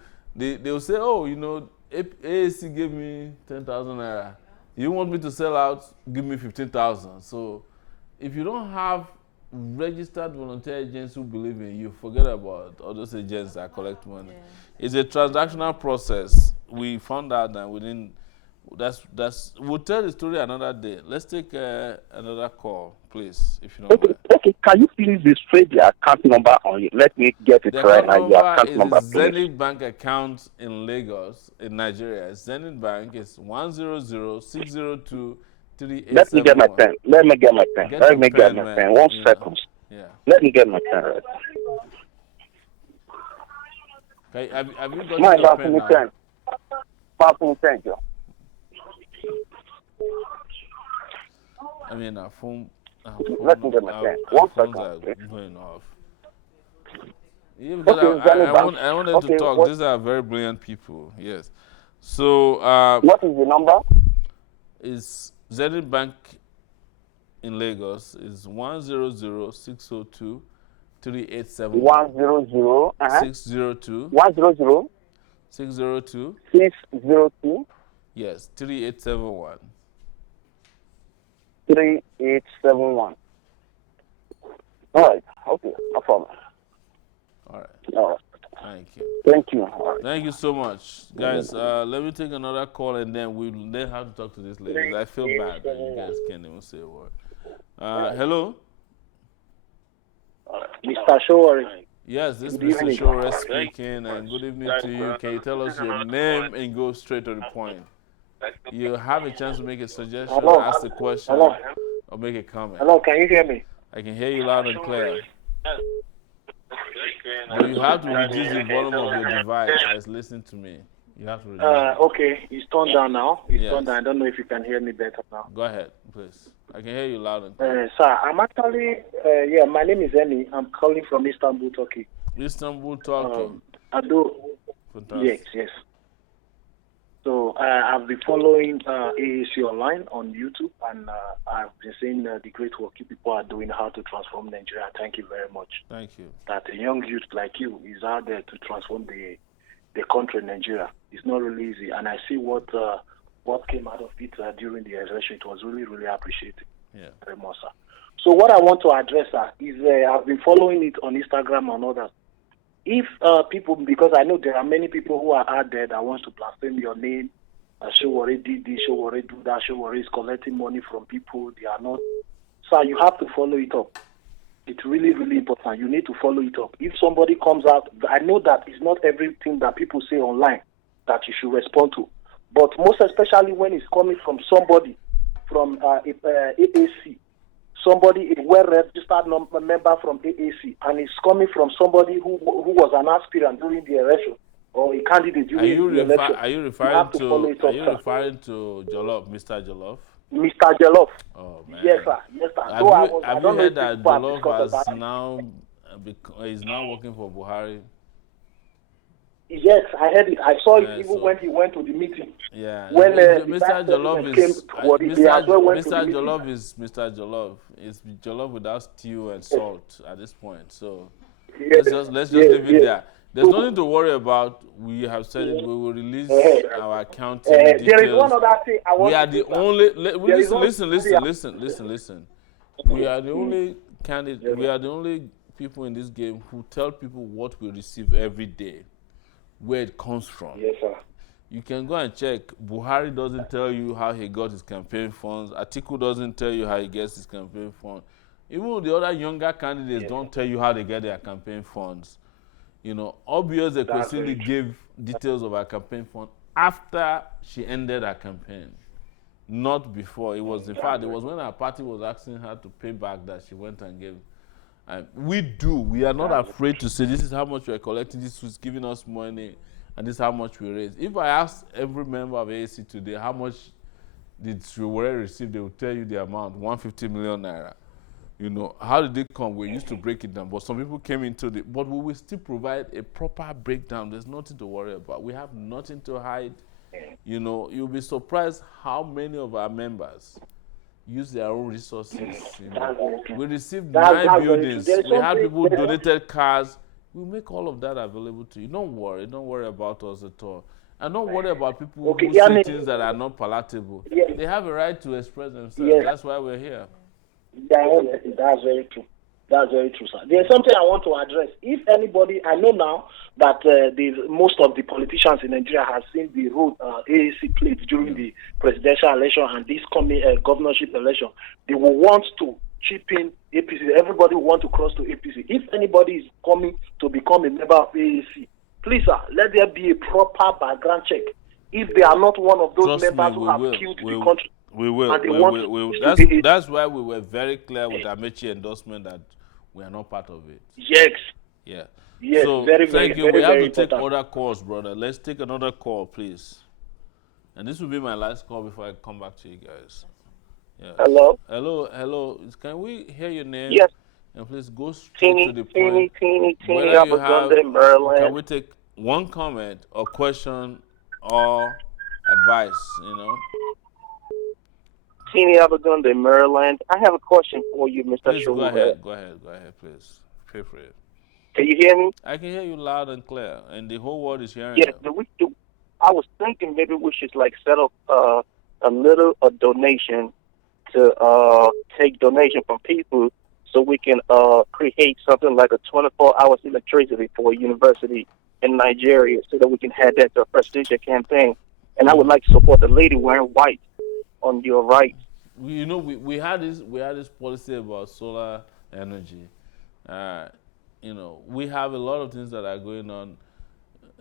say, oh, AAC gave me 10,000 naira. You want me to sell out? Give me 15,000. So, if you don't have registered volunteer agents who believe in you, forget about all those agents that collect money. Yeah. It's a transactional process. We found out that we didn't. We'll tell the story another day. Let's take another call, please, if you don't mind. Okay. Can you please display the account number on you? Let me get it right now. Your account number is the Zenith Bank account in Lagos, in Nigeria. Zenith Bank is 100-602-3871. Let me get my pen. Let me get my pen. 1 second. Yeah. Let me get my pen. Right. Okay, have you got your pen now? Thank you. I mean, our phone. Let me get my pen. 1 second. Are going off. Yeah, because I wanted to talk. These are very brilliant people. Yes. So. What is the number? Is Zenith Bank in Lagos is 100-602-3871. 100. 602. 100. 602. 602. Yes, 3871. 3871. All right. Okay. No problem. All right. All right. Thank you. Thank you. Right. Thank you so much, guys. Let me take another call and then we'll then have to talk to this lady. I feel bad that you guys can't even say a word. Hello. Mr. Showari. Yes, this is Good Mr. evening. Shore speaking, and good evening to you. Can you tell us your name and go straight to the point? You have a chance to make a suggestion, Hello. ask a question, Hello. or make a comment. Hello, can you hear me? I can hear you loud and clear. But you have to reduce the volume of your device as listening to me. You have to reduce it. Okay, it's turned down now. It's Yes. turned down. I don't know if you can hear me better now. Go ahead, please. I can hear you loud and clear. Sir, I'm actually, my name is Emi. I'm calling from Istanbul, Turkey. Istanbul, Turkey. Yes, yes. So I've been following AAC online on YouTube, and I've been seeing the great work you people are doing, how to transform Nigeria. Thank you very much. Thank you. That a young youth like you is out there to transform the country, Nigeria. It's not really easy, and I see what came out of it during the election. It was really, really appreciated. Yeah. Very much, sir. So what I want to address, sir, is I've been following it on Instagram and others. If people, because I know there are many people who are out there that wants to blaspheme your name, Showore did this, Showore do that, Showore is collecting money from people, they are not. So you have to follow it up. It's really, really important. You need to follow it up. If somebody comes out, I know that it's not everything that people say online that you should respond to. But most especially when it's coming from somebody from AAC, somebody, a well-registered member from AAC, and it's coming from somebody who was an aspirant during the election or a candidate during the election. Are you referring to Jollof, Mr. Jollof? Mr. Jollof. Oh man. Yes, sir. Yes, sir. Have you heard that Jollof is now working for Buhari? Yes, I heard it. I saw it even when he went to the meeting. Yeah. When Mr. Jollof is Mr. Jollof is Mr. Jollof. It's Jollof without stew and salt at this point. So let's just leave it there. There's nothing to worry about. We have said it. We will release our accounting details. There is one other thing I want we are to the only. Listen. We are the only candidate. We are the only people in this game who tell people what we receive every day, where it comes from. Yes, sir. You can go and check. Buhari doesn't tell you how he got his campaign funds. Atiku doesn't tell you how he gets his campaign funds. Even the other younger candidates don't tell you how they get their campaign funds. You know, obviously, Kwesili gave details of her campaign fund after she ended her campaign, not before. It was, in fact, it was when her party was asking her to pay back that she went and gave. We are not afraid to say this is how much we are collecting, this was giving us money, and this is how much we raised. If I ask every member of AAC today how much did Showore receive, they will tell you the amount, 150 million naira. You know, how did they come? We used to break it down, but some people came into the, but we will still provide a proper breakdown. There's nothing to worry about. We have nothing to hide. You know, you'll be surprised how many of our members use their own resources. You know. We received 9 buildings. We had people donated cars. We'll make all of that available to you. Don't worry about us at all. And don't worry about people who say things that are not palatable. They have a right to express themselves. That's why we're here. That's very true. That's very true, sir. There's something I want to address. If anybody, I know now that most of the politicians in Nigeria have seen the role AAC played during the presidential election and this coming governorship election. They will want to chip in APC. Everybody will want to cross to APC. If anybody is coming to become a member of AAC, please, sir, let there be a proper background check. If they are not one of those members who have killed the country. We will. That's why we were very clear with Amechi endorsement that we are not part of it. Yes. Yeah. Yes. So thank you. We have to take other calls, brother. Let's take another call, please. And this will be my last call before I come back to you guys. Yes. Hello. Can we hear your name? Yes. And please go straight to the point. Teeny, Maryland. Can we take one comment or question or advice? You know. Teeny Abagunda, Maryland. I have a question for you, Mr. Please Showore. Go ahead, please. Feel free. Can you hear me? I can hear you loud and clear, and the whole world is hearing you. I was thinking maybe we should set up a donation to take donation from people so we can create something like a 24 hours electricity for a university in Nigeria so that we can have that to a presidential campaign. And I would like to support the lady wearing white on your right. You know, we had this policy about solar energy. we have a lot of things that are going on.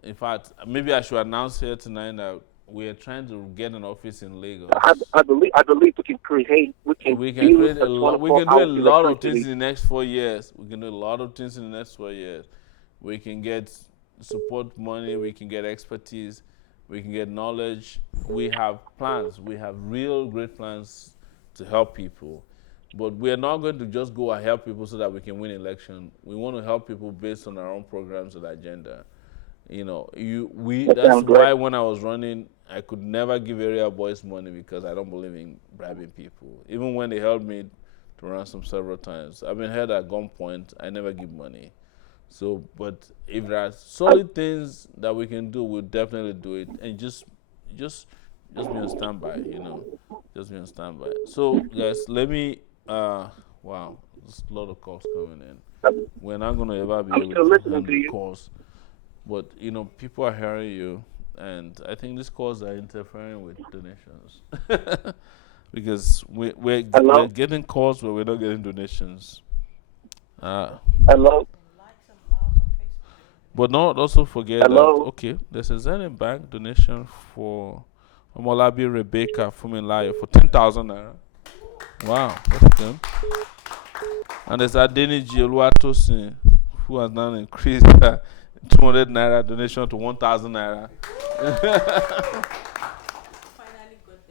In fact, maybe I should announce here tonight that we are trying to get an office in Lagos. I believe we can build create a a lot. We 24 can do a hours lot of things electricity. in the next 4 years. We can do a lot of things in the next 4 years. We can get support money. We can get expertise. We can get knowledge. We have plans. We have real great plans to help people. But we are not going to just go and help people so that we can win election. We want to help people based on our own programs and agenda. That That's sounds great. why when I was running, I could never give area boys money because I don't believe in bribing people. Even when they held me to ransom several times, I've been held at gunpoint. I never give money. So, but if there are solid things that we can do, we'll definitely do it. And just, be on standby. Just be on standby. So, guys, let me. Wow, there's a lot of calls coming in. We're not gonna ever be I'm able still to listening handle to the you. calls, but people are hearing you, and I think these calls are interfering with donations because we're Hello? getting calls, but we're not getting donations. Uh, Hello? But not also forget that, Hello? okay, there's a Zenith Bank donation for Omolabi Rebecca Fumilayo for 10,000 naira. Wow, that's good. And there's Adeniji Oluwatosin who has now increased 200 naira donation to 1,000 naira.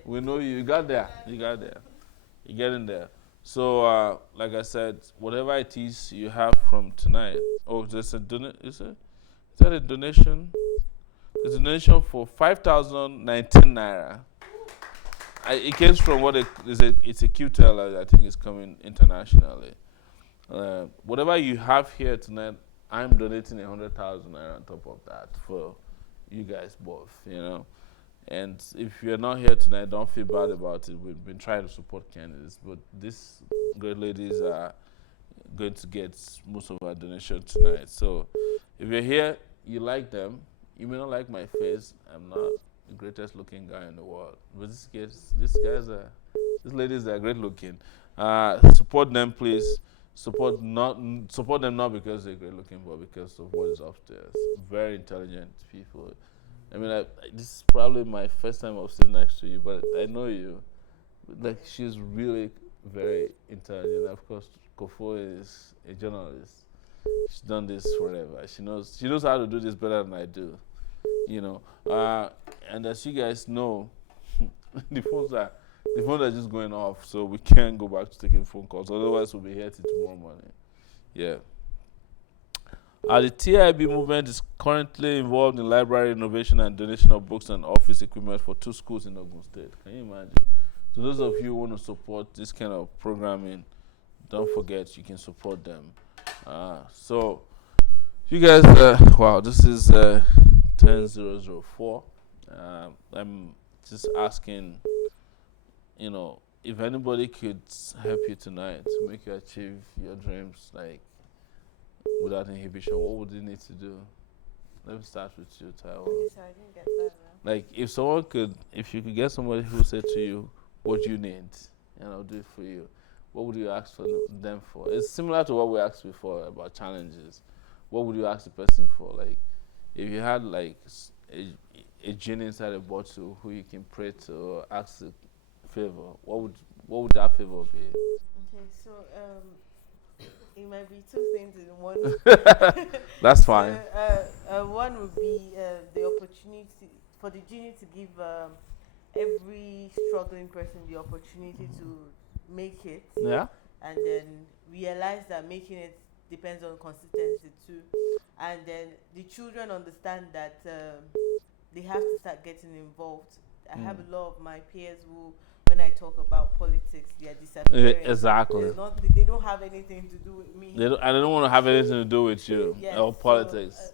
We know you got there. You got there. You're getting there. So, like I said, whatever it is you have from tonight. Oh, there's a donation. Is that a donation? There's a donation for 5,019 naira. It came from it's a QTEL, I think it's coming internationally. Whatever you have here tonight, I'm donating 100,000 naira on top of that for you guys both. And if you're not here tonight, don't feel bad about it. We've been trying to support candidates, but these great ladies are going to get most of our donation tonight. So if you're here, you like them. You may not like my face. I'm not the greatest looking guy in the world, but these ladies are great looking. Support them, please. Support them not because they're great looking, but because of what is upstairs. Very intelligent people. I mean, this is probably my first time of sitting next to you, but I know you. Like, she's really very intelligent. Of course, Kofo is a journalist. She's done this forever. She knows how to do this better than I do. You know. And as you guys know, the phones are just going off, so we can't go back to taking phone calls. Otherwise, we'll be here till tomorrow morning. Yeah. The TIB movement is currently involved in library renovation and donation of books and office equipment for 2 schools in Ogun State. Can you imagine? So those of you who want to support this kind of programming, don't forget you can support them. So you guys, wow, this is 10004. I'm just asking, if anybody could help you tonight to make you achieve your dreams, like without inhibition, what would you need to do? Let me start with you, Taiwo. Sorry, I didn't get that. Like, if you could get somebody who said to you, "What you need, and I'll do it for you," what would you ask for them for? It's similar to what we asked before about challenges. What would you ask the person for? Like, if you had like a genie inside a bottle who you can pray to or ask a favor, what would that favor be? Okay, so it might be 2 things in one. That's fine. One would be the opportunity for the genie to give every struggling person the opportunity to make it. Yeah. And then realize that making it depends on consistency too. And then the children understand that they have to start getting involved. I have a lot of my peers who, when I talk about politics, they are disappearing. Exactly. They don't have anything to do with me. They don't want to have anything to do with you or politics. So,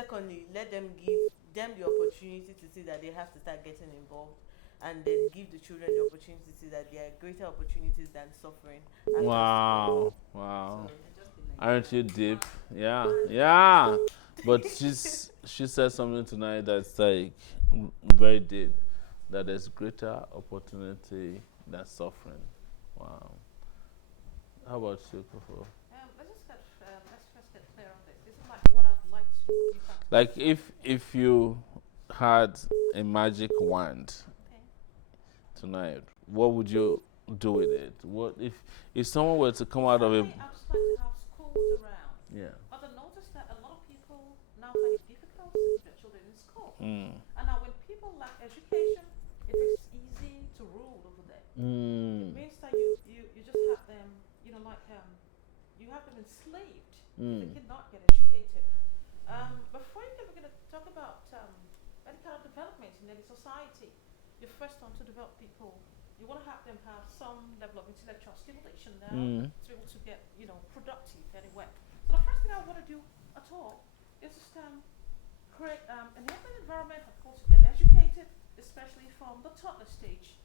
secondly, let them give them the opportunity to see that they have to start getting involved, and then give the children the opportunity to see that there are greater opportunities than suffering. Wow. Aren't you deep? Yeah. But she said something tonight that's like very deep. That there's greater opportunity than suffering. Wow. How about you, Kofo? Let's just just get clear on this. This is like what I'd like to be practical. Like if you had a magic wand Okay. tonight, what would you do with it? What if someone were to come out of a I'd just like to have schools around. yeah. But I noticed that a lot of people now find it difficult to keep their children in school. Mm. And now when people lack education, it makes it easy to rule over them. It Mm. means that you just have them, you have them enslaved. They cannot get educated. Before you can begin to talk about any kind of development in any society, you first want to develop people. You want to have them have some level of intellectual stimulation now to be able to get, productive anyway. So the first thing I want to do at all is just create an environment for people to get educated, especially from the toddler stage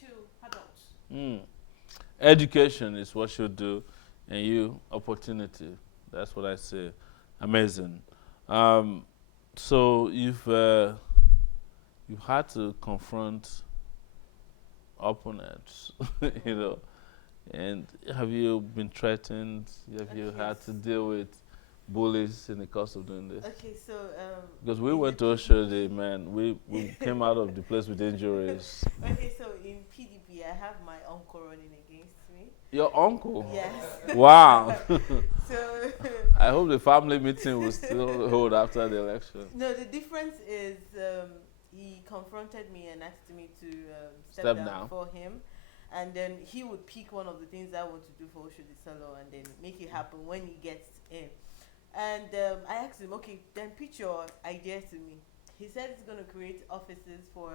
to adults. Education is what you do, and you opportunity. That's what I say. Amazing. So you've had to confront opponents, and have you been threatened? Have you had to deal with bullies in the course of doing this? Okay, so Because we went to Oshodi, man. We came out of the place with injuries. okay, so in PDP, I have my uncle running against me. Your uncle? Yes. Wow. So I hope the family meeting will still hold after the election. no, the difference is he confronted me and asked me to Step step down down. for him. And then he would pick one of the things I want to do for Oshodi Solo and then make it happen when he gets in. And I asked him, okay, then pitch your ideas to me. He said he's going to create offices for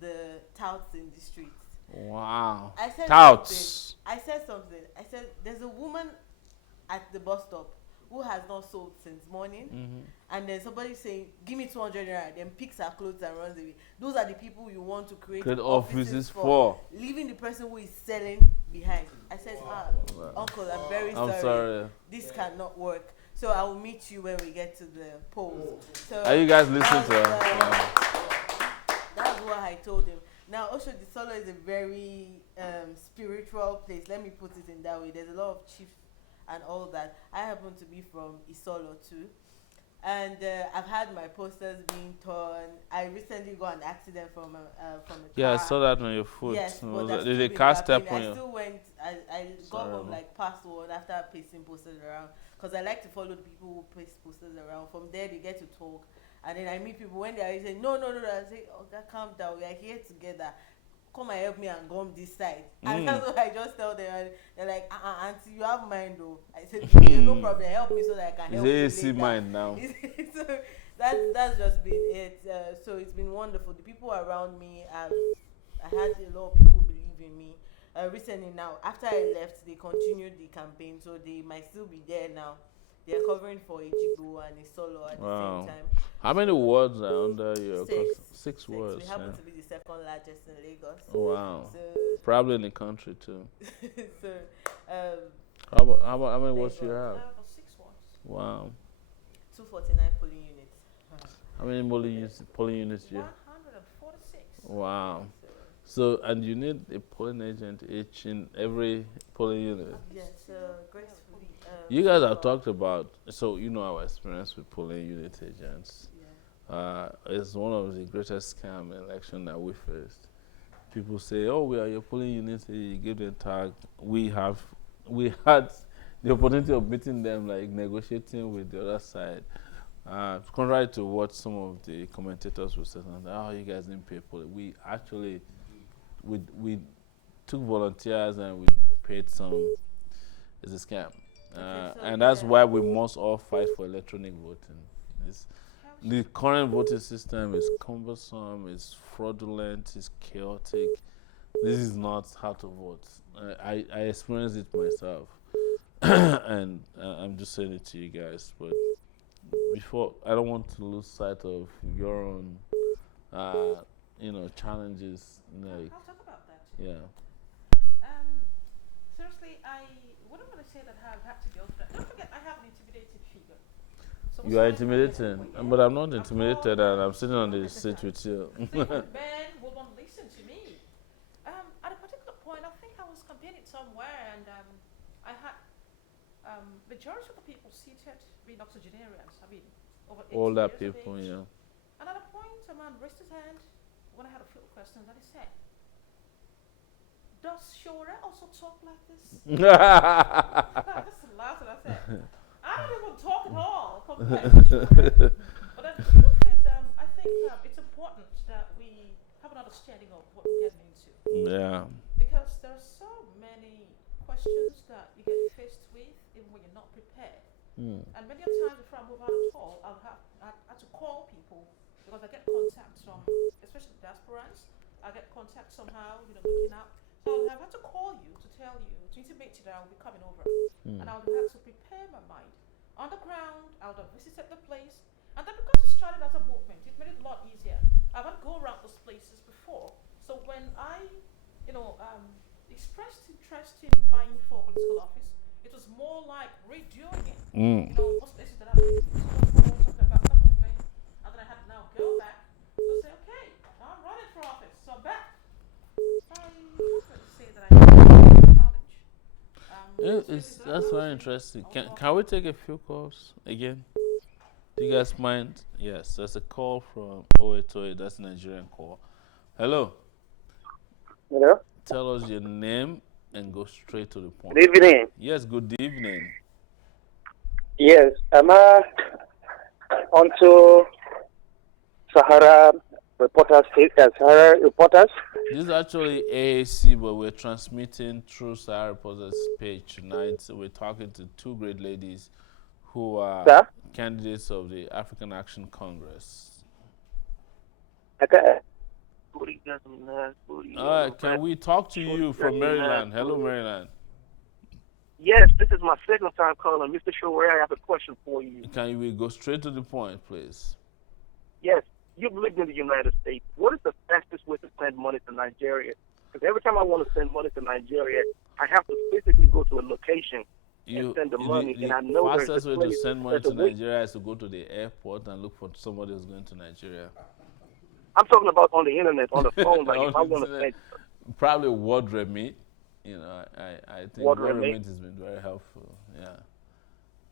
the touts in the streets. Wow. I said Touts. something. I said, there's a woman at the bus stop who has not sold since morning. And then somebody saying, give me 200 naira, then picks her clothes and runs away. Those are the people you want to create Offices for. leaving the person who is selling behind. I said, uncle, I'm very sorry. I'm sorry. This cannot work. So I will meet you when we get to the polls. So Are you guys listening to that's, her? that's what I told him. Now, Oshodi Solo is a very spiritual place. Let me put it in that way. There's a lot of chiefs and all that. I happen to be from Isolo too. And I've had my posters being torn. I recently got an accident from a car. Yeah, I saw that on your foot. Yes, but that's Did still they been cast step happening. on you? I still went. I got home like past one after pasting posters around because I like to follow the people who paste posters around. From there, they get to talk, and then I meet people when they are saying no. I say, oh, God, calm down. We are here together. Come and help me and gum this side. And that's what I just tell them. And they're like, auntie, you have mind though. I said, "Yeah, no problem. Help me so that I can help you It's later." mind now. So that's just been it. So it's been wonderful. The people around me, I had a lot of people believe in me. Recently now, after I left, they continued the campaign, so they might still be there now. They are covering for Ejibo and Isolo at the same time. How many wards are under your Six wards? We happen to be the second largest in Lagos. Wow. So Probably in the country too. so How many wards do you I have? have 6 ones. Wow. 249 polling units. How many polling units do you have? 146. Wow. So, and you need a polling agent each in every polling unit. Yes, gracefully. You guys have talked about, so you know our experience with polling unit agents. Yeah. It's one of the greatest scam election that we faced. People say, oh, we are your polling unit, you give them tag. We had the opportunity of meeting them, like negotiating with the other side. Contrary to what some of the commentators would say, oh, you guys didn't pay polling. We actually, we took volunteers and we paid some. It's a scam. And that's why we must all fight for electronic voting. The current voting system is cumbersome, it's fraudulent, it's chaotic. This is not how to vote. I experienced it myself. And I'm just saying it to you guys. But before, I don't want to lose sight of your own, challenges. Like, I'll talk about that too. yeah. Seriously, I wouldn't want to say that I've had to go through that. Don't forget, I have an intimidating figure. So You are intimidating, but I'm not intimidated, and I'm sitting on the seat with you. Men will not listen to me. At a particular point, I think I was campaigning somewhere, and I had majority of the people seated being octogenarians. I mean, over 80 Older years of people, age. yeah. And at a point, a man raised his hand when I had a few questions, and he said, "Does Shore also talk like this?" I just laughed and I said, "I don't even talk at all compared to Shore." But the truth is, I think it's important that we have an understanding of what we're getting into. Yeah. Because there are so many questions that you get faced with even when you're not prepared. And many of times before I move out at all, I have to call people because I get contacts from, especially diasporans. I get contacts somehow, looking out. So I've had to call you to tell you, to intimate you that I will be coming over. And I would have had to prepare my mind. On the ground, I would have visited the place. And then because it started as a movement, it made it a lot easier. I've had to go around those places before. So when I expressed interest in vying for political office, it was more like redoing it. Most places that I've been to, talking about the movement, and then I had to now go back to say, okay, I'm running for office, so I'm back. So I definitely say that I have a challenge. That's very interesting. Can we take a few calls again? Do you guys mind? Yes, there's a call from 0808. That's a Nigerian call. Hello. Hello? Tell us your name and go straight to the point. Good evening. Yes, good evening. Yes, am I onto Sahara Reporters, Sahara Reporters? This is actually AAC, but we're transmitting through Sahara Reporters page tonight. So we're talking to two great ladies who are candidates of the African Action Congress. Okay. All right, can we talk to you from Maryland? Hello, Maryland. Yes, this is my second time calling. Mr. Shore, I have a question for you. Can we go straight to the point, please? Yes, you've lived in the United States. What is the fastest way to send money to Nigeria? Because every time I want to send money to Nigeria, I have to physically go to a location and send the money. And I know there's a fastest way to place, send money to Nigeria is to go to the airport and look for somebody who's going to Nigeria. I'm talking about on the internet, on the phone. Like if I want to send, probably word remit. I think word remit has been very helpful. Yeah.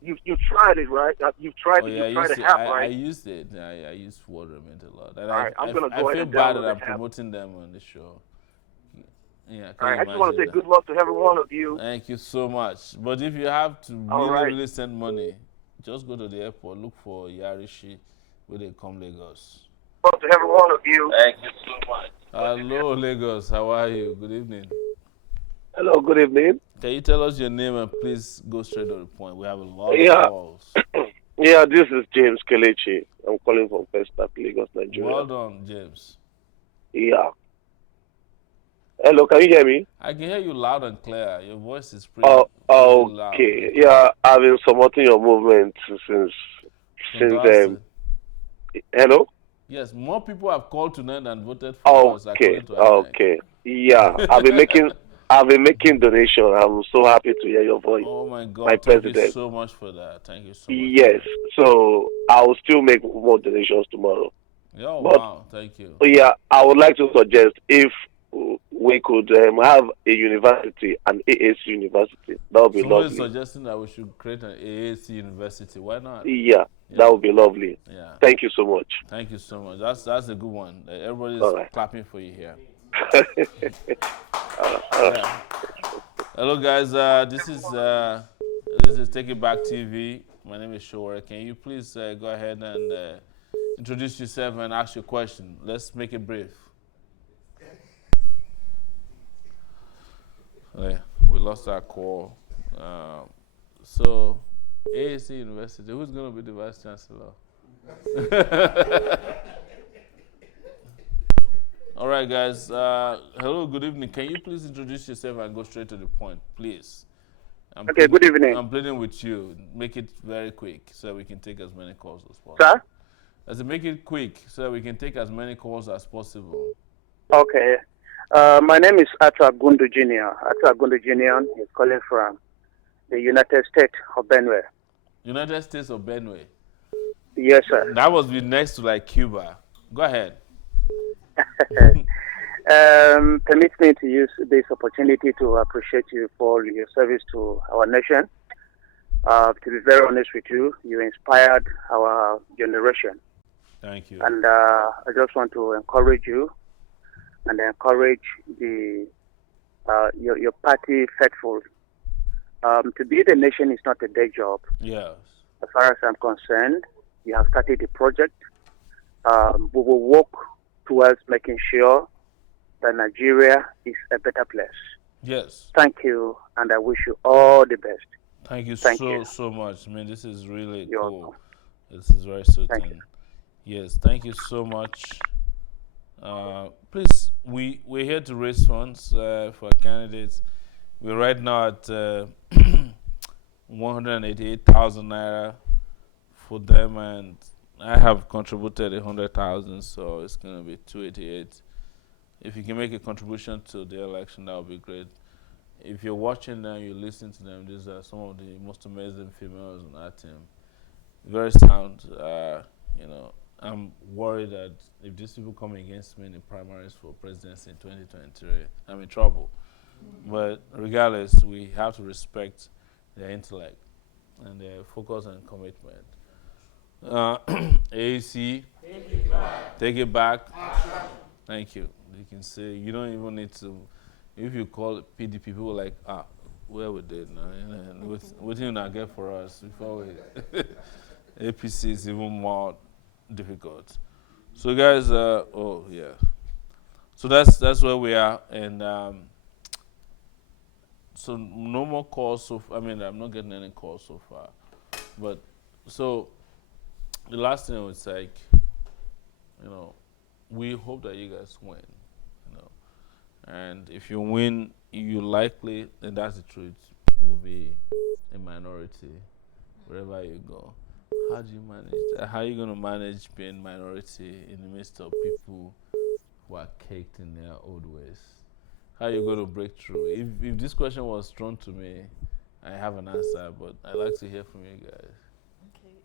You tried it, right? You've tried it. You tried to help, right? I used it. I used word remit a lot. And all right, I'm gonna go I ahead feel and bad download that I'm the app. promoting them on the show. Yeah. All right, I just want to say good luck to every one of you. Thank you so much. But if you have to really send money, just go to the airport, look for Yarishi, where they come Lagos. Good luck to every one of you. Thank you so much. Hello, Lagos. How are you? Good evening. Hello, good evening. Can you tell us your name and please go straight to the point? We have a lot of calls. Yeah, this is James Kelechi. I'm calling from Pestac, Lagos, Nigeria. Well done, James. Yeah. Hello, can you hear me? I can hear you loud and clear. Your voice is pretty, loud. Okay. Yeah, I've been supporting your movement since hello? Yes, more people have called tonight and voted for us. Okay. Yeah, I've been making donations. I'm so happy to hear your voice. Oh my God! My thank president. you so much for that. Thank you so much. Yes, so I will still make more donations tomorrow. Oh, wow! Thank you. Yeah, I would like to suggest if we could have a university, an AAC university. That would be lovely. Somebody suggesting that we should create an AAC university. Why not? Yeah, that would be lovely. Yeah. Thank you so much. Thank you so much. That's a good one. Everybody's clapping for you here. Yeah. Hello, guys. This is Take It Back TV. My name is Shore. Can you please go ahead and introduce yourself and ask your question? Let's make it brief. Yeah, we lost our call. So, AAC University, who's going to be the Vice Chancellor? All right, guys. Hello, good evening. Can you please introduce yourself and go straight to the point, please? Good evening. I'm pleading with you. Make it very quick so we can take as many calls as possible. Sir? I said make it quick so we can take as many calls as possible. Okay. My name is Atra Gundu Jr. Atra Gundu Jr. is calling from the United States of Benue. United States of Benue? Yes, sir. That must be next to like Cuba. Go ahead. Permit me to use this opportunity to appreciate you for your service to our nation. To be very honest with you, you inspired our generation. Thank you. And I just want to encourage you and encourage your party faithful. To be the nation is not a day job. Yes. As far as I'm concerned, you have started the project. We will work towards making sure that Nigeria is a better place. Yes. Thank you, and I wish you all the best. Thank you you. so much. I mean, this is really You're cool. welcome. This is very certain. Yes, thank you so much. Please, we're here to raise funds for candidates. We're right now at 188,000 naira for them, and I have contributed 100,000, so it's gonna be 288. If you can make a contribution to the election, that would be great. If you're watching them, you listen to them. These are some of the most amazing females on our team. Very sound. I'm worried that if these people come against me in the primaries for presidency in 2023, I'm in trouble. But regardless, we have to respect their intellect and their focus and commitment. AAC, take it back. Thank you. You can say you don't even need to. If you call PDP, people like, where we did now? What do you not get for us before we? APC is even more difficult. So guys, so that's where we are, and so no more calls. I'm not getting any calls so far, but so the last thing was like, we hope that you guys win, and if you win, you likely, and that's the truth, will be a minority wherever you go. How do you manage that? How are you going to manage being minority in the midst of people who are caked in their old ways? How are you going to break through? If this question was thrown to me, I have an answer, but I'd like to hear from you guys. Okay.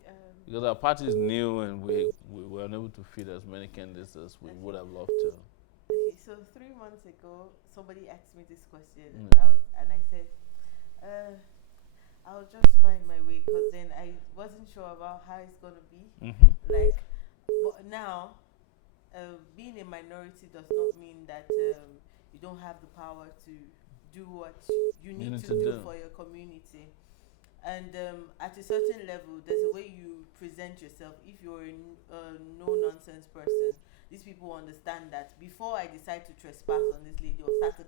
Because our party is new and we were unable to feed as many candidates as we would have loved to. Okay, so 3 months ago, somebody asked me this question, Yeah. and I said, I'll just find my way, because then I wasn't sure about how it's going to be. But now, being a minority does not mean that you don't have the power to do what you need to do for your community. And at a certain level, there's a way you present yourself. If you're a no-nonsense person, these people understand that before I decide to trespass on this lady or start to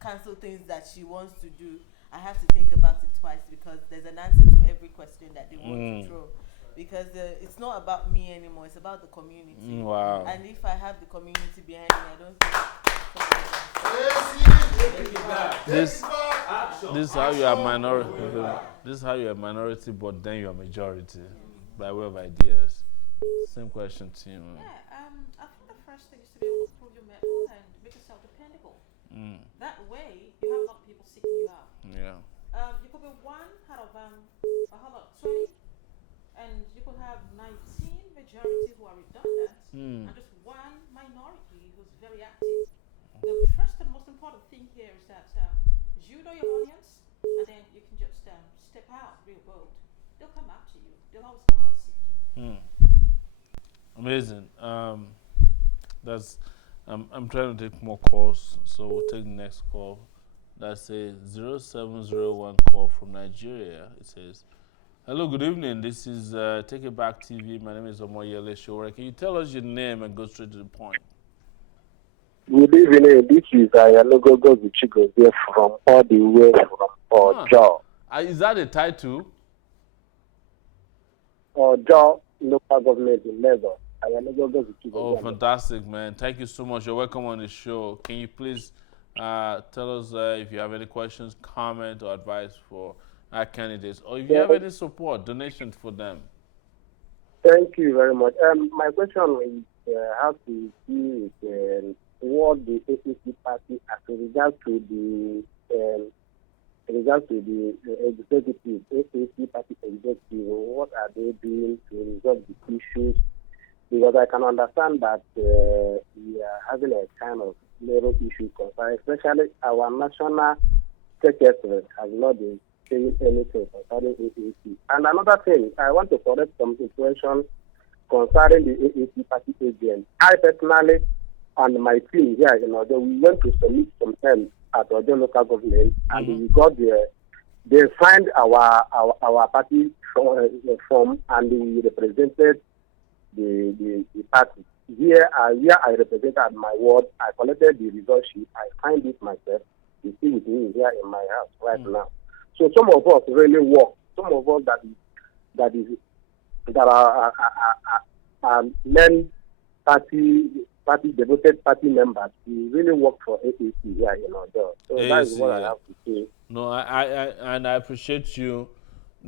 cancel things that she wants to do, I have to think about it twice, because there's an answer to every question that they want to throw. Because it's not about me anymore, it's about the community. Wow. And if I have the community behind me, I don't think this is how you are minority. This is how you are minority, but then you are majority by way of ideas. Same question to you. I think the first thing is to be able to prove your mettle and make yourself dependable. That way, you have a lot of people seeking you out. Yeah. You could be one out of 20, and you could have 19 majority who are redundant, and just one minority who's very active. The first and most important thing here is that you know your audience, and then you can just step out real bold. They'll come out to you. They'll always come out to seek you. Amazing. I'm trying to take more calls, so we'll take the next call. That's a 0701 call from Nigeria. It says, "Hello, good evening. This is Take It Back TV. My name is Omoyele Shore. Can you tell us your name and go straight to the point?" Good evening. This is Ayanogogo Zichigo here from all the way from Ojo. Is that a title? Ojo local government in Lagos. Ayanogogo Zichigo. Oh, fantastic, man. Thank you so much. You're welcome on the show. Can you please tell us if you have any questions, comment, or advice for our candidates, or if you have any support, donations for them? Thank you very much. My question is how to see what the APC party as regards to the executive APC party executive. What are they doing to resolve the issues? Because I can understand that we are having a kind of little issue concerning, especially our national secretary has not been saying anything concerning AAC. And another thing, I want to correct some information concerning the AAC party agent. I personally and my team here in Ojo, we went to submit some terms at Ojo local government, and we got the. They signed our party form, and we represented the party. Here I represented at my ward. I collected the result sheet. I signed it myself. You see with me here in my house right now. So some of us really work. Some of us that are men party devoted party members. We really work for AAC here in our job. So AAC, that is what I have to say. No, I appreciate you.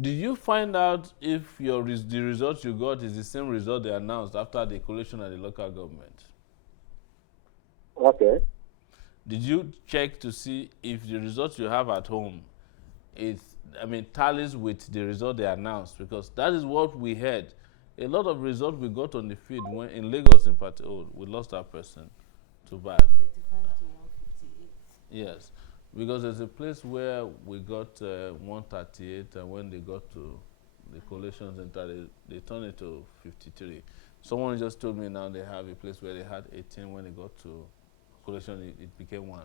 Did you find out if the result you got is the same result they announced after the collation at the local government? Okay. Did you check to see if the result you have at home tallies with the result they announced? Because that is what we heard. A lot of results we got on the field when in Lagos in particular, we lost that person. Too bad. 35 to 158. Yes, because there's a place where we got 138, and when they got to the collation center, they turned it to 53. Someone just told me now they have a place where they had 18. When they got to collation, it became 1.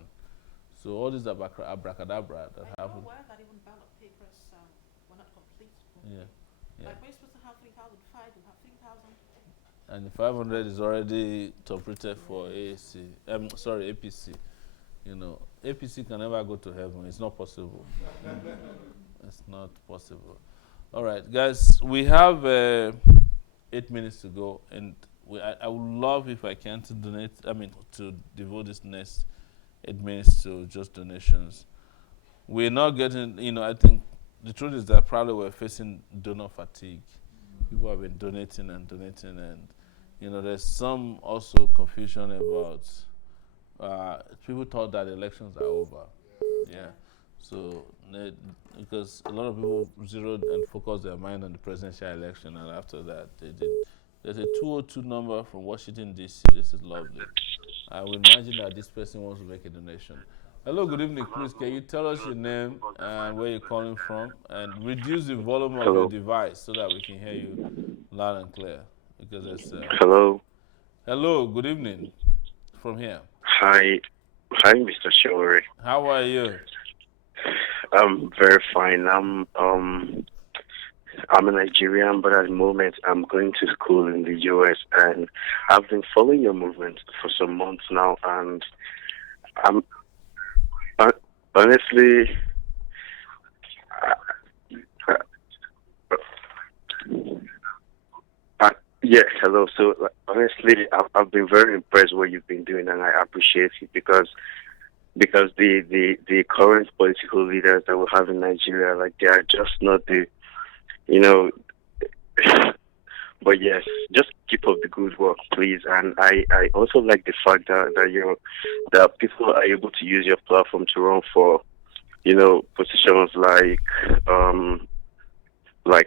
So all these abracadabra that happened. I'm aware that even ballot papers were not complete. Yeah. Like we're supposed to have 3,005, we have 3,000. And the 500 is already top-rated for APC. You know, APC can never go to heaven. It's not possible. It's not possible. All right, guys, we have 8 minutes to go, and I would love if I can to devote this next 8 minutes to just donations. We're not getting, I think the truth is that probably we're facing donor fatigue. People have been donating, and there's some also confusion about people thought that elections are over. Yeah. So because a lot of people zeroed and focused their mind on the presidential election, and after that they did. There's a 202 number from Washington D.C. This is lovely. I would imagine that this person wants to make a donation. Hello, good evening, please. Can you tell us your name and where you're calling from, and reduce the volume of your device so that we can hear you loud and clear? Because it's Hello. Hello, good evening from here. Hi, Mr. Shore. How are you? I'm very fine. I'm a Nigerian, but at the moment I'm going to school in the US, and I've been following your movement for some months now, and I'm honestly. Yeah, hello. So honestly, I've been very impressed with what you've been doing, and I appreciate it because the current political leaders that we have in Nigeria, like, they are just not but yes, just keep up the good work, please. And I also like the fact that people are able to use your platform to run for positions like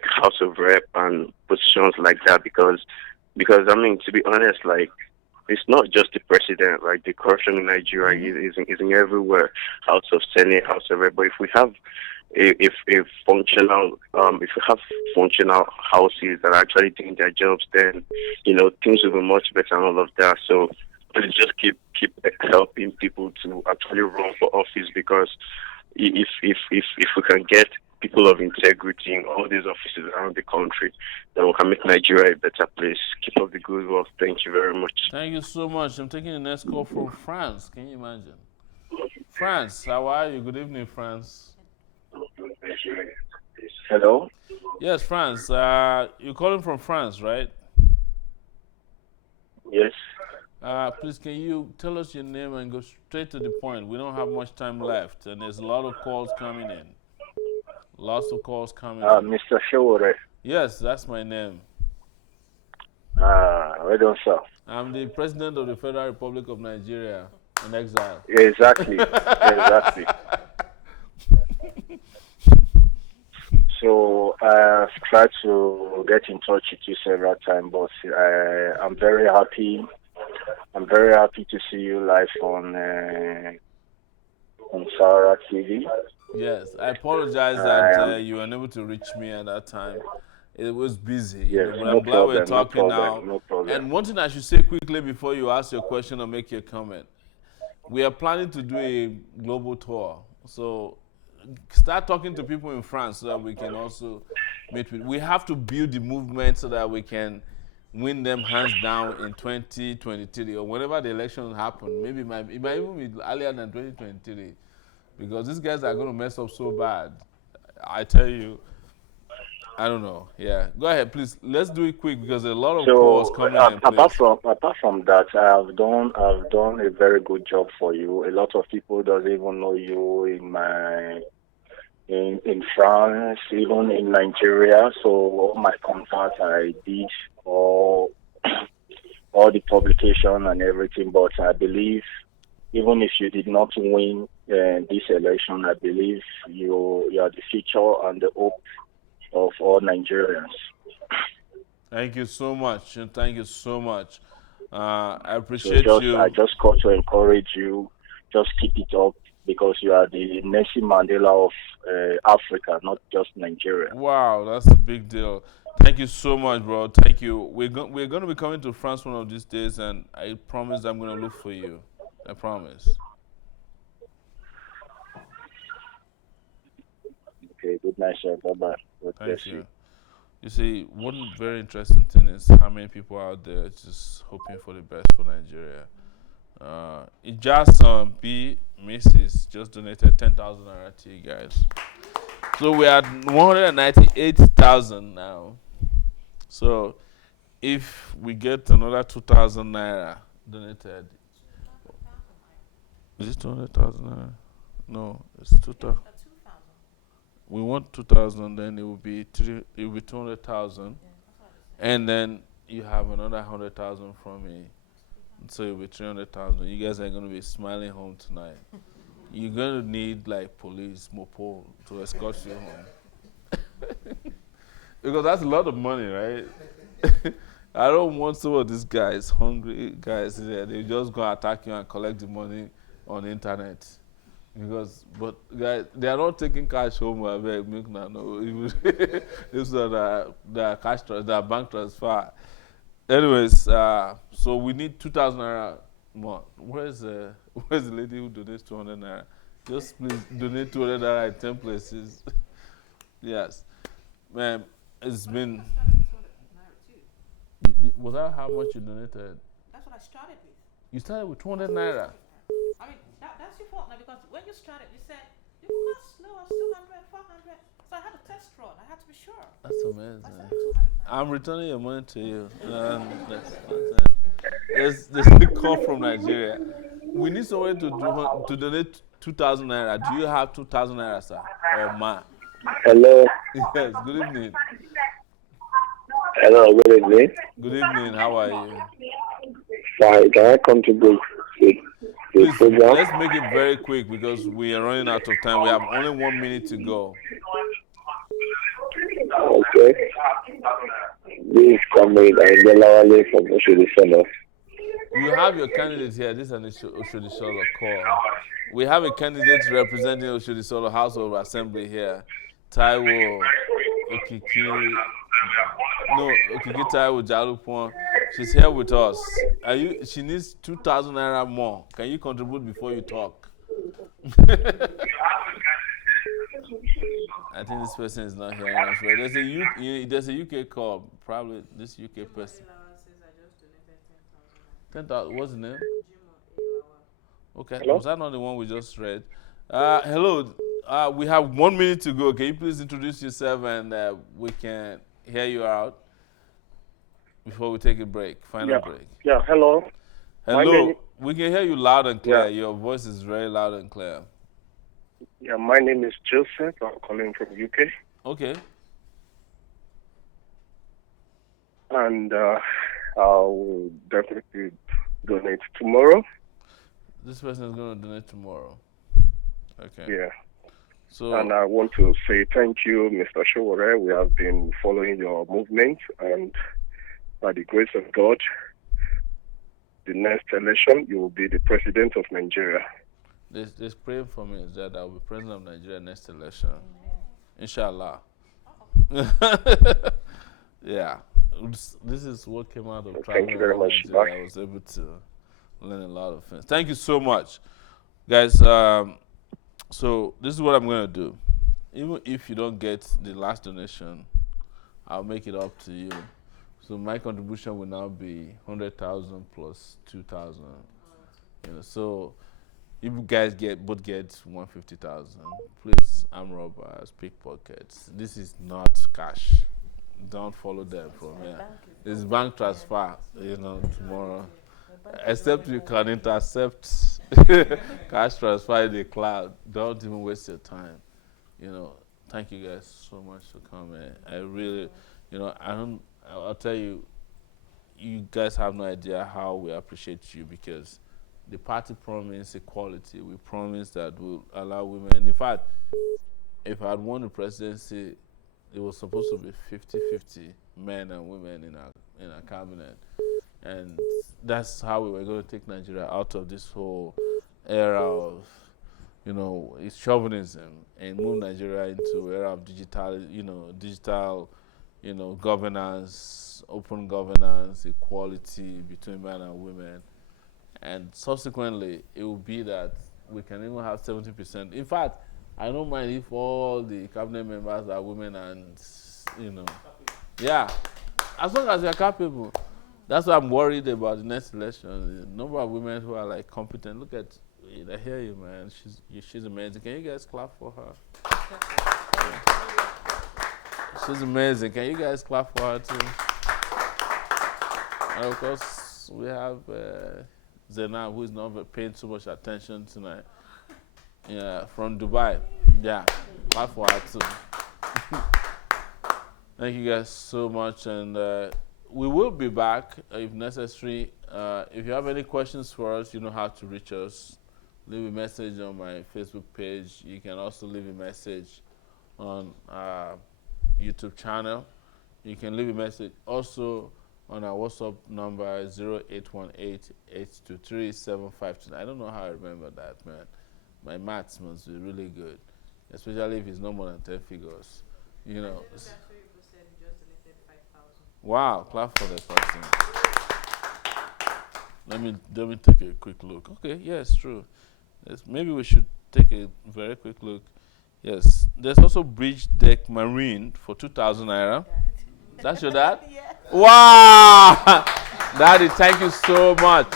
House of Rep and positions like that, because I mean, to be honest, like, it's not just the president. Like, the corruption in Nigeria isn't everywhere. House of Senate, House of Rep. But if we have functional houses that are actually doing their jobs, then things will be much better and all of that. So let's just keep helping people to actually run for office, because if we can get people of integrity in all these offices around the country, then we can make Nigeria a better place. Keep up the good work. Thank you very much. Thank you so much. I'm taking the next call from France. Can you imagine? France, how are you? Good evening, France. Hello? Yes, France. You're calling from France, right? Yes. Please, can you tell us your name and go straight to the point? We don't have much time left, and there's a lot of calls coming in. Lots of calls coming in. Mr. Shore. Yes, that's my name. Well done, sir. I'm the President of the Federal Republic of Nigeria in exile. Exactly. Exactly. So I've tried to get in touch with you several times, but I'm very happy. I'm very happy to see you live on SaharaTV. Yes, I apologize that you were unable to reach me at that time. It was busy, Yes, but no I'm glad we're problem, no talking problem, now. no problem. And one thing I should say quickly before you ask your question or make your comment, we are planning to do a global tour. So start talking to people in France so that we can also meet with. We have to build the movement so that we can win them hands down in 2023 or whenever the election happen. Maybe it might even be earlier than 2023 because these guys are going to mess up so bad. I tell you, I don't know. Yeah, go ahead, please. Let's do it quick because a lot of calls So coming in. apart from that, I've done a very good job for you. A lot of people don't even know you in France, even in Nigeria. So all my contacts I did all the publication and everything. But I believe even if you did not win this election, I believe you are the future and the hope of all Nigerians. Thank you so much. And thank you so much. I appreciate you. I just call to encourage you. Just keep it up because you are the Nelson Mandela of Africa, not just Nigeria. Wow, that's a big deal. Thank you so much, bro. Thank you. We're going to be coming to France one of these days, and I promise I'm going to look for you. I promise. Okay, good night, sir. Bye-bye. God Thank bless you. You see, one very interesting thing is how many people out there just hoping for the best for Nigeria. Ijason B. Mrs. just donated 10,000 naira to you guys. So we are at 198,000 now. So if we get another 2,000 naira donated, is it 200,000 naira? No, it's 2,000. We want 2,000, then it will be 200,000, and then you have another 100,000 from me, so it will be 300,000. You guys are going to be smiling home tonight. You're going to need like police, mopo to escort you home, because that's a lot of money, right? I don't want some of these guys, hungry guys, there. They just go attack you and collect the money on the internet. But guys, they are not taking cash home. I beg, make no. This is the cash the bank transfer. Anyways, so we need 2,000 naira more. Where's the lady who donates 200 naira? Just please donate 200 naira in 10 places. Yes, man. It's been. Was that how much you donated? That's what I started with. You started with 200 naira. I mean, that's your fault now because when you started, you said you could go slow as 200, 400. So I had a test run. I had to be sure. That's amazing. I said 200 I'm returning your money to you. There's a call from Nigeria. We need someone to donate 2,000 naira. Do you have 2,000 naira, sir? Or ma? Hello. Yes, good evening. Hello, good evening. Good evening, how are you? Fine, can I contribute to the Please, program? let's make it very quick because we are running out of time. We have only 1 minute to go. Okay. This is coming and the Lawale from Oshodi Fellow. You have your candidate here. This is an Oshodi Solo call. We have a candidate representing Oshodi Solo House of Assembly here. Taiwo Okiki. No, Okiki Taiwo Jalupon. She's here with us. She needs 2,000 naira more. Can you contribute before you talk? I think this person is not hearing us. Right? There's a UK call. Probably this UK person. 10,000. What's the name? Okay. Hello? Was that not the one we just read? Hello. We have 1 minute to go. Can you please introduce yourself and we can hear you out before we take a break? Final break. Yeah. Hello. Hello. We can hear you loud and clear. Your voice is very loud and clear. Yeah, my name is Joseph. I'm calling from UK. Okay. And I'll definitely donate tomorrow. This person is going to donate tomorrow. Okay. Yeah. So. And I want to say thank you, Mr. Showore. We have been following your movement, and by the grace of God, the next election, you will be the president of Nigeria. There's praying for me is that I will be president of Nigeria next election. Inshallah. Yeah. This is what came out of Thank traveling you very around much, Nigeria. Bye. I was able to learn a lot of things. Thank you so much, guys. So this is what I'm gonna do. Even if you don't get the last donation, I'll make it up to you. So my contribution will now be 100,000 plus 2,000. You know, so if you guys both get 150,000, please, I'm robbers, pickpockets. This is not cash. Don't follow them from here. It's bank transfer. You know, tomorrow. Except you can intercept cash transfer in the cloud. Don't even waste your time. You know, thank you guys so much for coming. I really, you know, I'll tell you, you guys have no idea how we appreciate you, because the party promised equality. We promised that we'll allow women. In fact, if I had won the presidency, it was supposed to be 50-50 men and women in our cabinet. And that's how we were going to take Nigeria out of this whole era of, you know, it's chauvinism, and move Nigeria into an era of digital, governance, open governance, equality between men and women. And subsequently, it will be that we can even have 70%. In fact, I don't mind if all the cabinet members are women and, yeah, as long as they're capable. That's why I'm worried about the next election. The number of women who are like competent. Look at, I hear you, man. She's amazing. Can you guys clap for her? She's amazing. Can you guys clap for her too? And of course, we have Zainab, who is not paying too much attention tonight. Yeah, from Dubai. Yeah, clap for her too. Thank you guys so much, and we will be back if necessary. If you have any questions for us, you know how to reach us. Leave a message on my Facebook page. You can also leave a message on our YouTube channel. You can leave a message also on our WhatsApp number 0818-823-752. I don't know how I remember that, man. My maths must be really good, especially if it's no more than 10 figures. You know. Wow, clap for the person. Let me take a quick look. Okay, yes, true. Yes, maybe we should take a very quick look. Yes, there's also Bridge Deck Marine for 2,000 naira. That's your dad? Yeah. Wow! Daddy, thank you so much.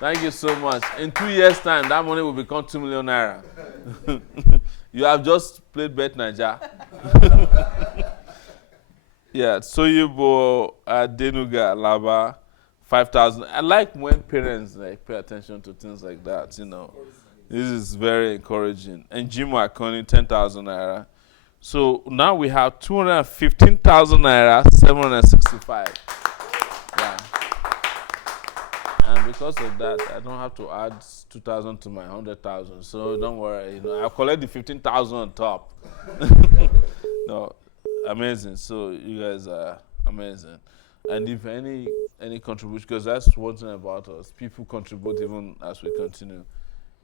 Thank you so much. In 2 years' time, that money will become 2 million naira. You have just played Bet Naija. Yeah, Soyibo Denuga Laba 5,000. I like when parents pay attention to things like that, you know. This is very encouraging. And Jim Akoni 10,000 naira. So now we have 215,000 naira, 765. Yeah. And because of that, I don't have to add 2,000 to my 100,000. So don't worry, I'll collect the 15,000 on top. No, amazing. So you guys are amazing. And if any contribution, because that's one thing about us, people contribute even as we continue.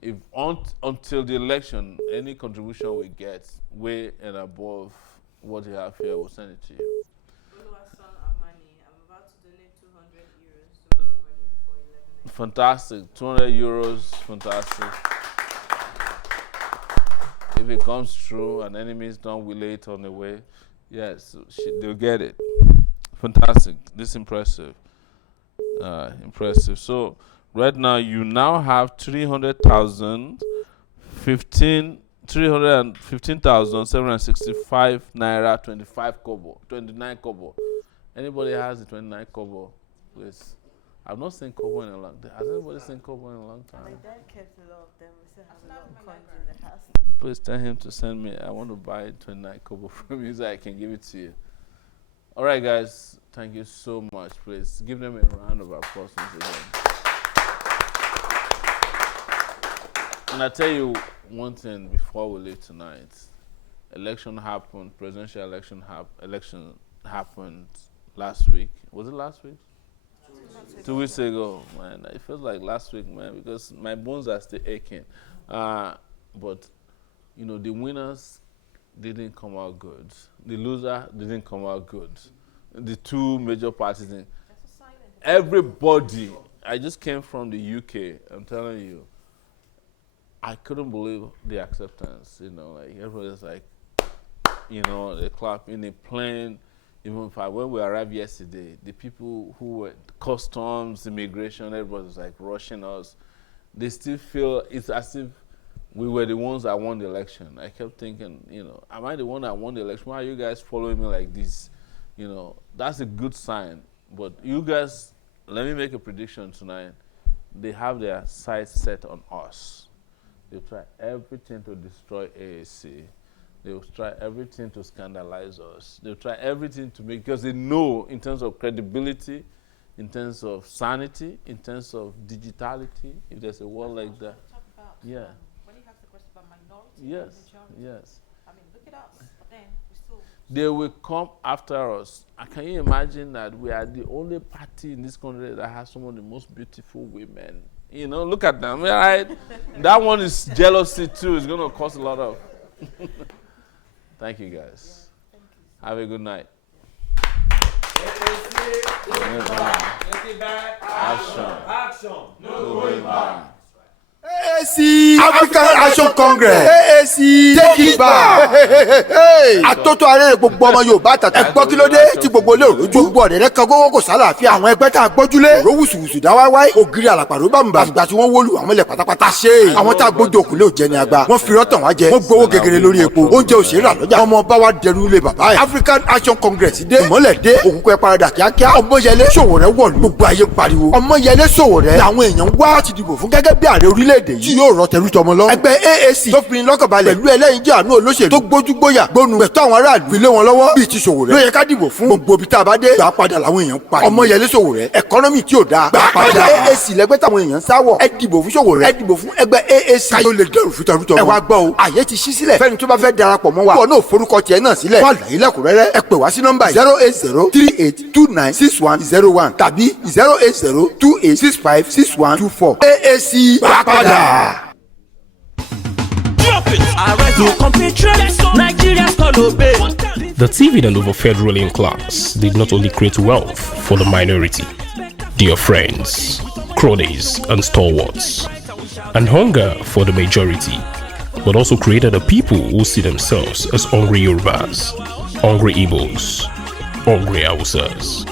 If until the election, any contribution we get way and above what you have here, we'll send it to you. Fantastic. 200 euros. Fantastic. If it comes true and enemies don't relay it on the way, yes, they'll get it. Fantastic. This is impressive. Impressive. So right now you now have 315,765 naira 25 kobo, 29 kobo. Anybody has the 29 kobo, please? I've not seen kobo in a long time. Has anybody seen kobo in a long time? My dad kept a lot of them. We still have a lot of coins in the house. Please tell him to send me. I want to buy 29 kobo from you so I can give it to you. All right, guys. Thank you so much. Please give them a round of applause once again. And I tell you one thing before we leave tonight. Election happened. Presidential election happened last week. Was it last week? 2 weeks ago, man. It feels like last week, man, because my bones are still aching. But the winners didn't come out good. The loser didn't come out good. The two major parties, everybody. I just came from the UK. I'm telling you, I couldn't believe the acceptance. Like everybody's like, they clap in the plane. Even if when we arrived yesterday, the people who were customs, immigration, everybody was like rushing us. They still feel it's as if we were the ones that won the election. I kept thinking, am I the one that won the election? Why are you guys following me like this? That's a good sign. But you guys, let me make a prediction tonight. They have their sights set on us. They'll try everything to destroy AAC. They'll try everything to scandalize us. They'll try everything to make, because they know in terms of credibility, in terms of sanity, in terms of digitality, if there's a word like that. Yeah. When you have the question about minority, yes, yes. I mean, look at us, but then we still. They will come after us. Can you imagine that we are the only party in this country that has some of the most beautiful women? Look at them, right? That one is jealousy too. It's going to cause a lot of. Thank you, guys. Thank you. Have a good night. Action. No going back. AAC African Action Congress AAC take it back. Àtótó arére gbogbo ọmọ Yorùbá tàtà ẹgbọ́ kí ló dé tí gbogbo ilé òrojú gbogbo ọ̀dẹ̀dẹ̀ kan gbogbo kò sálàáfíà àwọn ẹgbẹ́ tá a gbójúlé òró wùsùwùsù dá wáyé ògiri àlàpàrọ̀ bàmùbà àgbà tí wọ́n wọ́lù àwọn ilẹ̀ pátápátá ṣe àwọn tá a gbójú òkúlé òjẹ́ ni àgbà wọ́n fi rọ́tàn wá jẹ wọ́n gbowó gegere lórí epo oúnjẹ òṣèré àlọ́jà ọmọ bá wa dẹrù ilé bàbá yẹn African Action Congress dé ìmọ̀lẹ̀ dé òkùnkùn ẹ̀ paradà kíákíá Ọmọyẹlé Sowore wọ̀lú gbogbo ayé pariwo Ọmọyẹlé Sowore làwọn èèyàn wá ti dìbò fún gẹ́gẹ́ bí ààrẹ orílẹ̀-èdè yìí tí yóò rọ tẹrú tọmọ lọ. ẹgbẹ́ AAC tó fi lọ́kànbalẹ̀ pẹ̀lú ẹlẹ́yinjẹ́ àánú olóṣèlú tó gbójúgbóyà gbónú pẹ̀tọ́ àwọn aráàlú fi lé wọn lọ́wọ́ bíi ti Sowore ló yẹ ká dìbò fún gbogbo ibi tá a bá dé gbà padà làwọn èèyàn pa Ọmọyẹlé Sowore ẹkọ́nọ́mì tí ò dáa gbà padà AAC lẹ́gbẹ́ táwọn èèyàn sáwọ̀ ẹ dìbò fún Sowore ẹ dìbò fún ẹgbẹ́ AAC káyọ̀ lè dẹrù fún tẹrú tọmọ. ẹ wá gbọ́ o àyè ti ṣí sílẹ̀ fẹ́ni tó bá fẹ́ darapọ̀ mọ́ wa wọn náà forúkọ tiẹ̀ náà sílẹ̀ fún àlàyé lẹ́kùnrẹ́rẹ́ ẹ pè wá sí nọ́mbà 08038296101 tàbí 08028656124 AAC gbà padà. The TV and overfed ruling class did not only create wealth for the minority, their friends, cronies, and stalwarts, and hunger for the majority, but also created a people who see themselves as hungry Yorubas, hungry Igbos, hungry Hausas.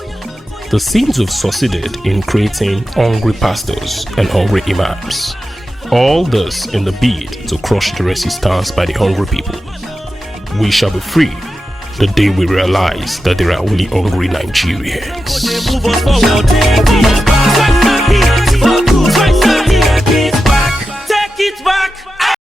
The scenes have succeeded in creating hungry pastors and hungry imams. All this in the bid to crush the resistance by the hungry people. We shall be free the day we realize that there are only hungry Nigerians.